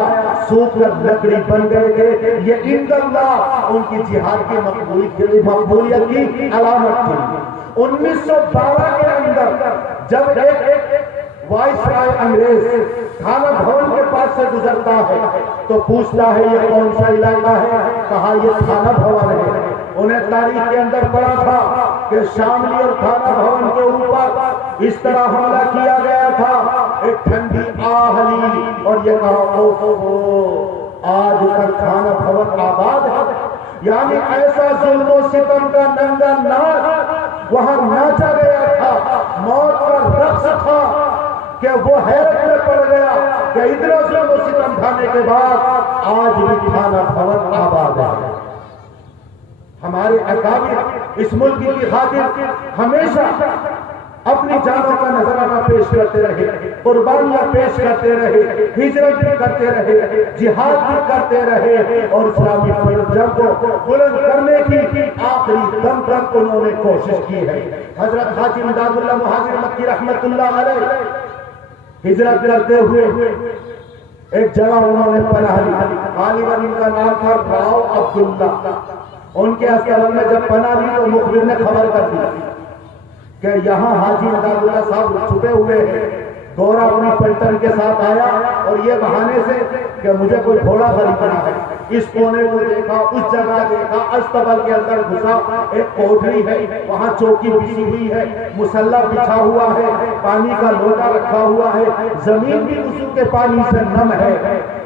سوکھ کر لکڑی بن گئے تھے۔ یہ عند اللہ ان کی جہاد کی مقبولیت کی علامت تھی۔ 1912 کے اندر جب ایک وائس رائے انگریز تھانہ بھون کے پاس سے گزرتا ہے تو پوچھتا ہے یہ کون سا علاقہ ہے؟ کہا یہ تھانہ بھون ہے۔ انہیں تاریخ کے اندر پڑھا تھا کہ شاملی اور تھانہ بھون کے اوپر اس طرح حملہ کیا گیا تھا، ایک ٹھنڈی آہ لی اور یہ کہا اوہ آج تک تھانہ بھون آباد ہے۔ یعنی ایسا ظلم و ستم کا ننگا ناچ وہاں ناچا گیا تھا، موت کا رقص تھا کہ وہ حیرت میں پڑ گیا کہ اتنا ظلم و ستم کھانے کے بعد آج بھی تھانہ بھون آباد ہے۔ ہمارے اکابر اس ملک کی خاطر ہمیشہ اپنی جانوں کا نذرانہ پیش کرتے رہے، قربانیاں پیش کرتے رہے، ہجرت بھی کرتے رہے، جہاد بھی کرتے رہے، اور اسلامی پرچم کو بلند کرنے کی آخری دم تک انہوں نے کوشش کی ہے۔ حضرت حاجی امداد اللہ مہاجر مکی رحمت اللہ علیہ ہجرت کرتے ہوئے ایک جگہ انہوں نے پناہ لی، غالباً ان کا نام تھا راؤ عبداللہ۔ ان کے اسکرل میں جب پناہ لی تو مخبر نے خبر کر دی کہ یہاں حاجی امداد اللہ صاحب چھپے ہوئے ہیں۔ گورا اپنی پلٹن کے ساتھ آیا اور یہ بہانے سے کہ مجھے کوئی گھوڑا خریدنا ہے، اس کونے کو دیکھا، اس جگہ دیکھا، استبل کے اندر گھسا، ایک کوٹری ہے، وہاں چوکی بچھی ہوئی ہے، مسلح بچھا ہوا ہے، پانی کا لوٹا رکھا ہوا ہے، زمین بھی وضو کے پانی سے نم ہے،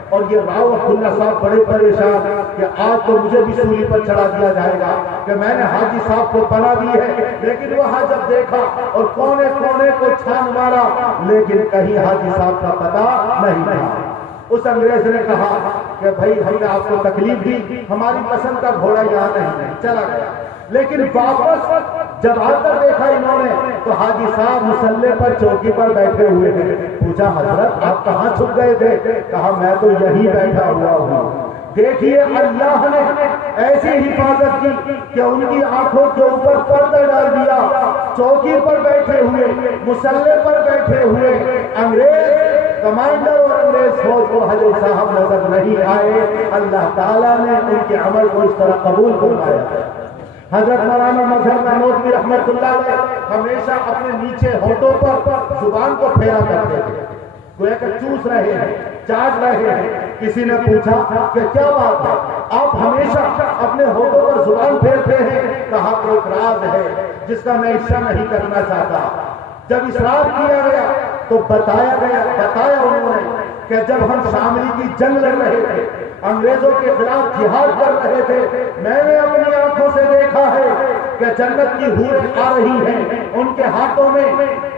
اور یہ راؤ عبداللہ صاحب بڑے پریشان کہ آج تو مجھے بھی سولی پر چڑھا دیا جائے گا کہ میں نے حاجی صاحب کو پناہ دی ہے۔ لیکن وہاں جب دیکھا اور کونے کونے کو چھان مارا لیکن کہیں حاجی صاحب کا پتہ نہیں تھا۔ اس انگریز نے کہا کہ بھائی ہم نے آپ کو تکلیف دی، ہماری پسند کا گھوڑا یہاں نہیں ہے، چلا گیا۔ لیکن واپس جب آ کر دیکھا انہوں نے تو حاجی صاحب مسلح پر چوکی پر بیٹھے ہوئے ہیں۔ پوچھا حضرت آپ کہاں چھپ گئے تھے؟ کہا میں تو یہی بیٹھا ہوا ہوں۔ دیکھیے اللہ نے ایسی حفاظت کی کہ ان کی آنکھوں کے اوپر پردہ ڈال دیا، چوکی پر بیٹھے ہوئے، مسلح پر بیٹھے ہوئے انگریز کمانڈر اور انگریز فوج کو حضرت صاحب نظر نہیں آئے۔ اللہ تعالیٰ نے ان کے عمل کو اس طرح قبول فرمایا۔ حضرت مولانا مظہر نانوتوی رحمت اللہ علیہ ہمیشہ اپنے نیچے ہونٹوں پر زبان کو پھیرا کرتے تھے، گویا کہ چوس رہے ہیں، چاٹ رہے ہیں۔ کسی نے پوچھا کہ کیا بات ہے آپ ہمیشہ اپنے ہونٹوں پر زبان پھیرتے ہیں؟ کہا کہ ایک راز ہے جس کا میں افشا نہیں کرنا چاہتا۔ جب اسرار کیا گیا تو بتایا انہوں نے کہ جب ہم شاملی کی جنگ لڑ رہے تھے، انگریزوں کے خلاف جہاد کر رہے تھے، میں نے اپنی آنکھوں سے دیکھا ہے کہ جنت کی حور آ رہی ہیں، ان کے ہاتھوں میں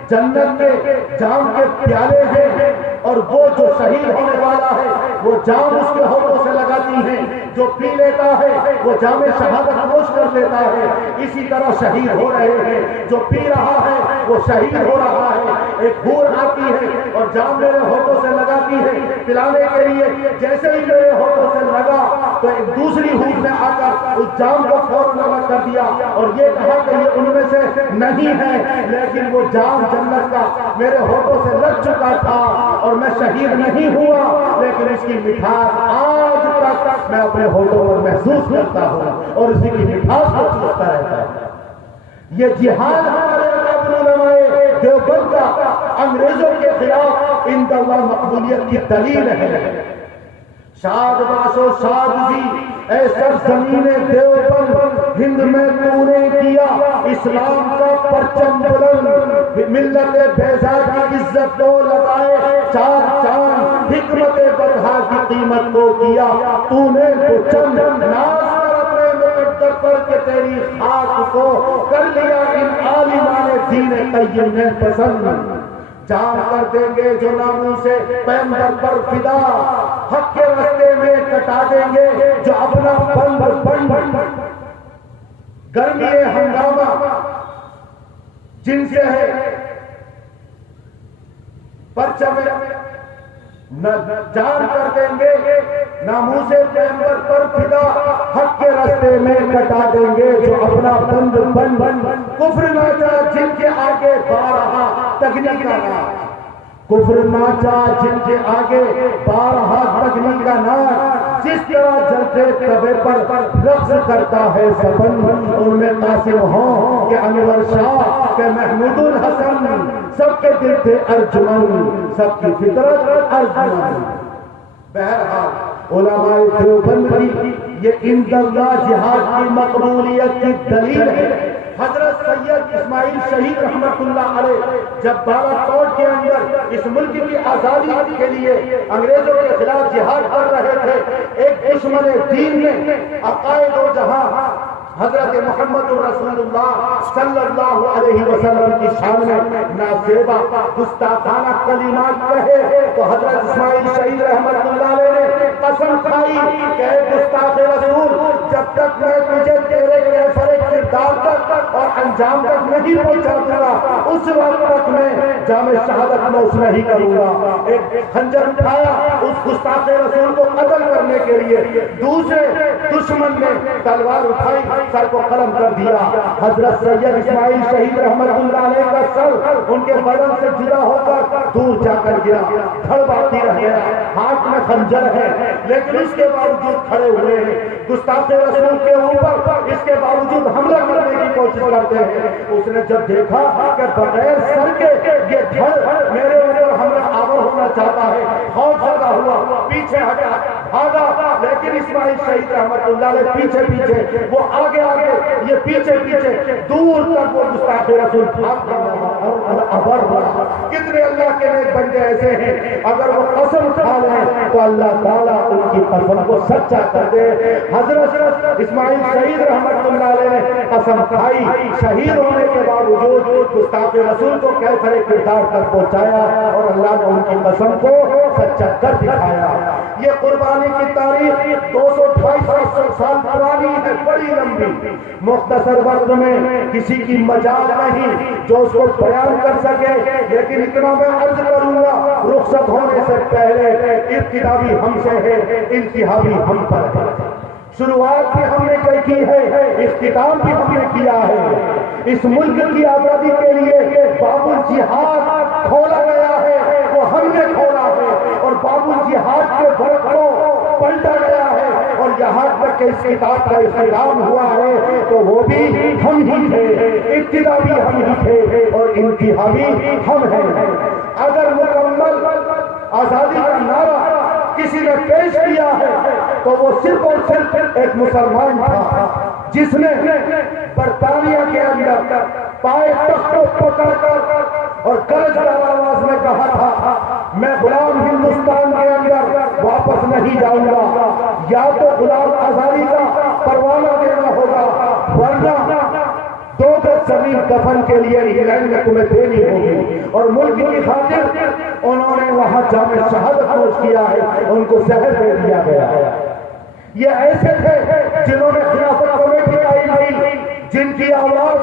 جنت کے جام کے پیالے ہیں اور وہ جو شہید ہونے والا ہے وہ جام اس کے ہونٹوں سے لگاتی ہیں، جو پی لیتا ہے وہ جام شہادت نوش کر لیتا ہے، اسی طرح شہید ہو رہے ہیں، جو پی رہا ہے وہ شہید ہو رہا ہے۔ ایک بور آتی ہے اور جام میرے ہونٹوں سے لگاتی ہے پلانے کے لیے، جیسے ہی میرے ہونٹوں سے لگا تو ایک دوسری ہور نے آ کر اس جام کو فوراً الگ کر دیا اور یہ کہا کہ یہ ان میں سے نہیں ہے، لیکن وہ جام جنت کا میرے ہونٹوں سے لگ چکا تھا اور میں شہید نہیں ہوا، لیکن اس کی مٹھاس آج تک میں اپنے ہونٹوں پر محسوس کرتا ہوں اور اسی کی مٹھاس کو چوستا رہتا ہوں۔ یہ جہاد ہمارے علماء دیوبند کا انگریزوں کے خلاف عند اللہ مقبولیت کی دلیل ہے۔ شاد باش و شاد بھی اے سرزمین دیوبند، ہند میں تو نے کیا اسلام کا پرچم بلند، ملت بیضا کی عزت کو لگائے چار چاند، حکمت بدھا کی قیمت کو کیا تو نے تو چند، ناز کر اپنے مقدر پر کہ تیری خاک کو کر لیا ان عالمان دین قیم نے پسند، جان کر دیں گے جو ناموں سے پیغمبر پر فدا، حق کے راستے میں کٹا دیں گے جو اپنا بند گرمی ہنگامہ جن سے ہے پرچم جان کر دیں گے ناموں سے پیغمبر پر فدا، حق کے راستے میں کٹا دیں گے جو اپنا بند کفر ناچا جن کے آگے بارہا تگنی کا نام، کفر ناچا جن کے آگے بارہا تگنی کا نام، جس طرح جلتے تبے پر رقص کرتا ہے سبن، ان میں قاسم ہوں کہ انور شاہ کہ محمود الحسن، سب کے دل تھے ارجمن، سب کی فطرت ارجمن۔ بہرحال علماء دیوبند کی یہ عند اللہ جہاد کی مقبولیت کی دلیل ہے۔ حضرت سید اسماعیل شہید رحمت اللہ علیہ جب بالاکوٹ کے اندر اس ملک کی آزادی کے لیے انگریزوں کے خلاف جہاد کر رہے تھے، ایک دشمن دین نے عقائد و جہاں حضرت محمد رسول اللہ صلی اللہ علیہ وسلم کی شان میں نازیبا گستاخانہ کلمات کہے تو حضرت اسماعیل شہید رحمت اللہ علیہ نے قسم کھائی کہ اے گستاخ رسول، جب تک میں تجھے تیرے کیفر کردار تک اور انجام تک نہیں پہنچا دوں گا، اس وقت تک میں جام شہادت نوش نہیں کروں گا۔ ایک خنجر اٹھایا اس گستاخ رسول کو قتل کرنے کے لیے، دوسرے دشمن نے تلوار اٹھائی، سر کو قلم کر دیا۔ حضرت سید اسماعیل شہید رحمت اللہ علیہ کا سر ان کے بدن سے جدا ہو کر دور جا کر گرا، دھڑ باقی رہ گیا، ہاتھ میں خنجر ہے لیکن اس کے باوجود کھڑے ہوئے ہیں، گستاخ رسول کے اوپر اس کے باوجود حملہ کرنے کی کوشش کرتے ہیں۔ اس نے جب دیکھا کہ بغیر سر کے یہ دھڑ میرے اوپر حملہ آور ہونا چاہتا ہے، خوف زدہ ہوا، پیچھے ہٹا، بھاگا، لیکن اسماعیل شہید رحمت اللہ علیہ پیچھے پیچھے، وہ آگے یہ پیچھے پیچھے، دور تک وہ گستاخ رسول بھاگتا رہا۔ کتنے اللہ کے نیک بندے ایسے ہیں اگر وہ قسم کھا لیں تو اللہ تعالیٰ ان کی قسم کو سچا کر دے۔ حضرت اسماعیل شہید رحمت اللہ علیہ نے قسم کھائی، شہید ہونے کے باوجود گستاخ رسول کو کیفر کردار تک پہنچایا اور اللہ نے ان کی قسم کو سچا کر دکھایا۔ یہ قربانی کی تاریخ 200-250 سال پرانی ہے، بڑی لمبی، مختصر وقت میں کسی کی مجال نہیں جو اس کو بیان کر سکے، لیکن اتنا میں عرض کروں گا، رخصت ہونے سے پہلے ابتدا بھی ہم سے ہے، انتہا بھی ہم پر ہے، شروعات بھی ہم نے کی ہے، اختتام بھی ہم نے کیا ہے۔ اس ملک کی آزادی کے لیے باب الجہاد کھولا گیا ہے، وہ ہم نے کھولا ہے، اور باب الجہاد کے برق کو پلٹا گیا ہے، اور یہاں تک کہ اس کتاب کا اختتام ہوا ہے تو وہ بھی ہم ہی تھے، ابتدا بھی ہم ہی تھے اور انتہا بھی ہم ہیں۔ اگر مکمل آزادی کا نعرہ کسی نے پیش کیا ہے تو وہ صرف اور صرف ایک مسلمان تھا جس نے برطانیہ کے اندر پائے تخت کو پکڑ کر اور گرج دار آواز میں کہا تھا، میں غلام ہندوستان کے اندر واپس نہیں جاؤں گا، یا تو غلام آزادی کا پروانہ دینا ہوگا ورنہ 2 گز زمین دفن کے لیے انگلینڈ میں تمہیں دینی ہوگی، اور ملک کی خاطر انہوں نے وہاں جام شہادت نوش کیا ہے، ان کو زہر دے دیا گیا۔ یہ ایسے تھے جنہوں نے خلافت کمیٹی قائم کی، جن کی آواز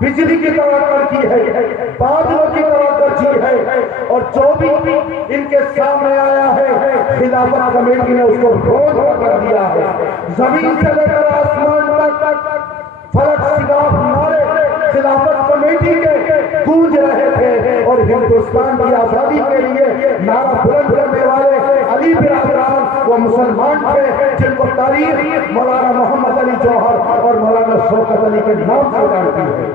بجلی کی طرح کڑکی ہے، بادلوں کی طرح گرجی ہے، اور جو بھی ان کے سامنے آیا ہے خلافت کمیٹی نے اس کو روز کر دیا ہے۔ زمین سے لے کر آسمان تک فلک شگاف نعرے خلافت کمیٹی کے گونج رہے تھے، اور ہندوستان کی آزادی کے لیے نعرہ بلند کرنے والے علی برادران وہ مسلمان تھے جن کو تاریخ مولانا محمد علی جوہر اور مولانا شوکت علی کے نام سے جانتی ہے۔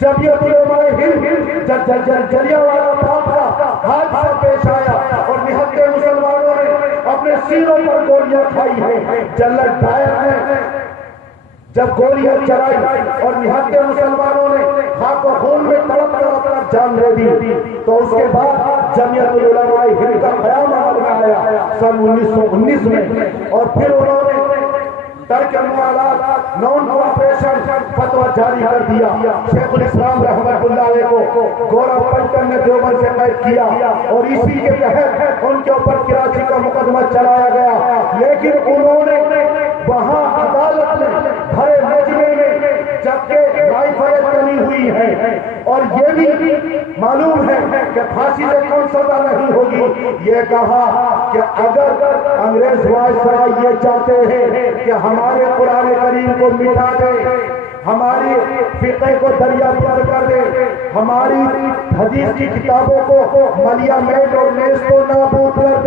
جمعیت علماء ہند جلیانوالہ باغ کا حادثہ پیش آیا اور نہتے مسلمانوں نے اپنے سینوں پر گولیاں کھائی ہیں۔ جنرل ڈائر نے جب گولیاں چلائی اور نہتے مسلمانوں نے خاک و خون میں تڑپ اپنا جان دے دی، تو اس کے بعد جمعیت علماء ہند کا قیام عمل میں آیا سن 1919 میں، اور پھر انہوں نے ترک موالات نان کوآپریشن فتویٰ جاری کر دیا۔ شیخ الاسلام رحمۃ اللہ علیہ کو گورا پلٹن نے دیوبند سے قید کیا، اور اسی کے تحت ان کے اوپر کراچی کا مقدمہ چلایا گیا، لیکن انہوں نے وہاں عدالت میں بھرے مجمع میں جبکہ رائفلیں چلی ہوئی ہیں، اور یہ بھی معلوم ہے کہ پھانسی سے کون سزا نہیں ہوگی، یہ کہا کہ اگر انگریز وائسرائے یہ چاہتے ہیں کہ ہمارے قرآن کریم کو مٹا دے، ہماری فقہ کو دریا بند کر دے، ہماری حدیث کی کتابوں کو ملیا میٹ اور نیست و نابود کر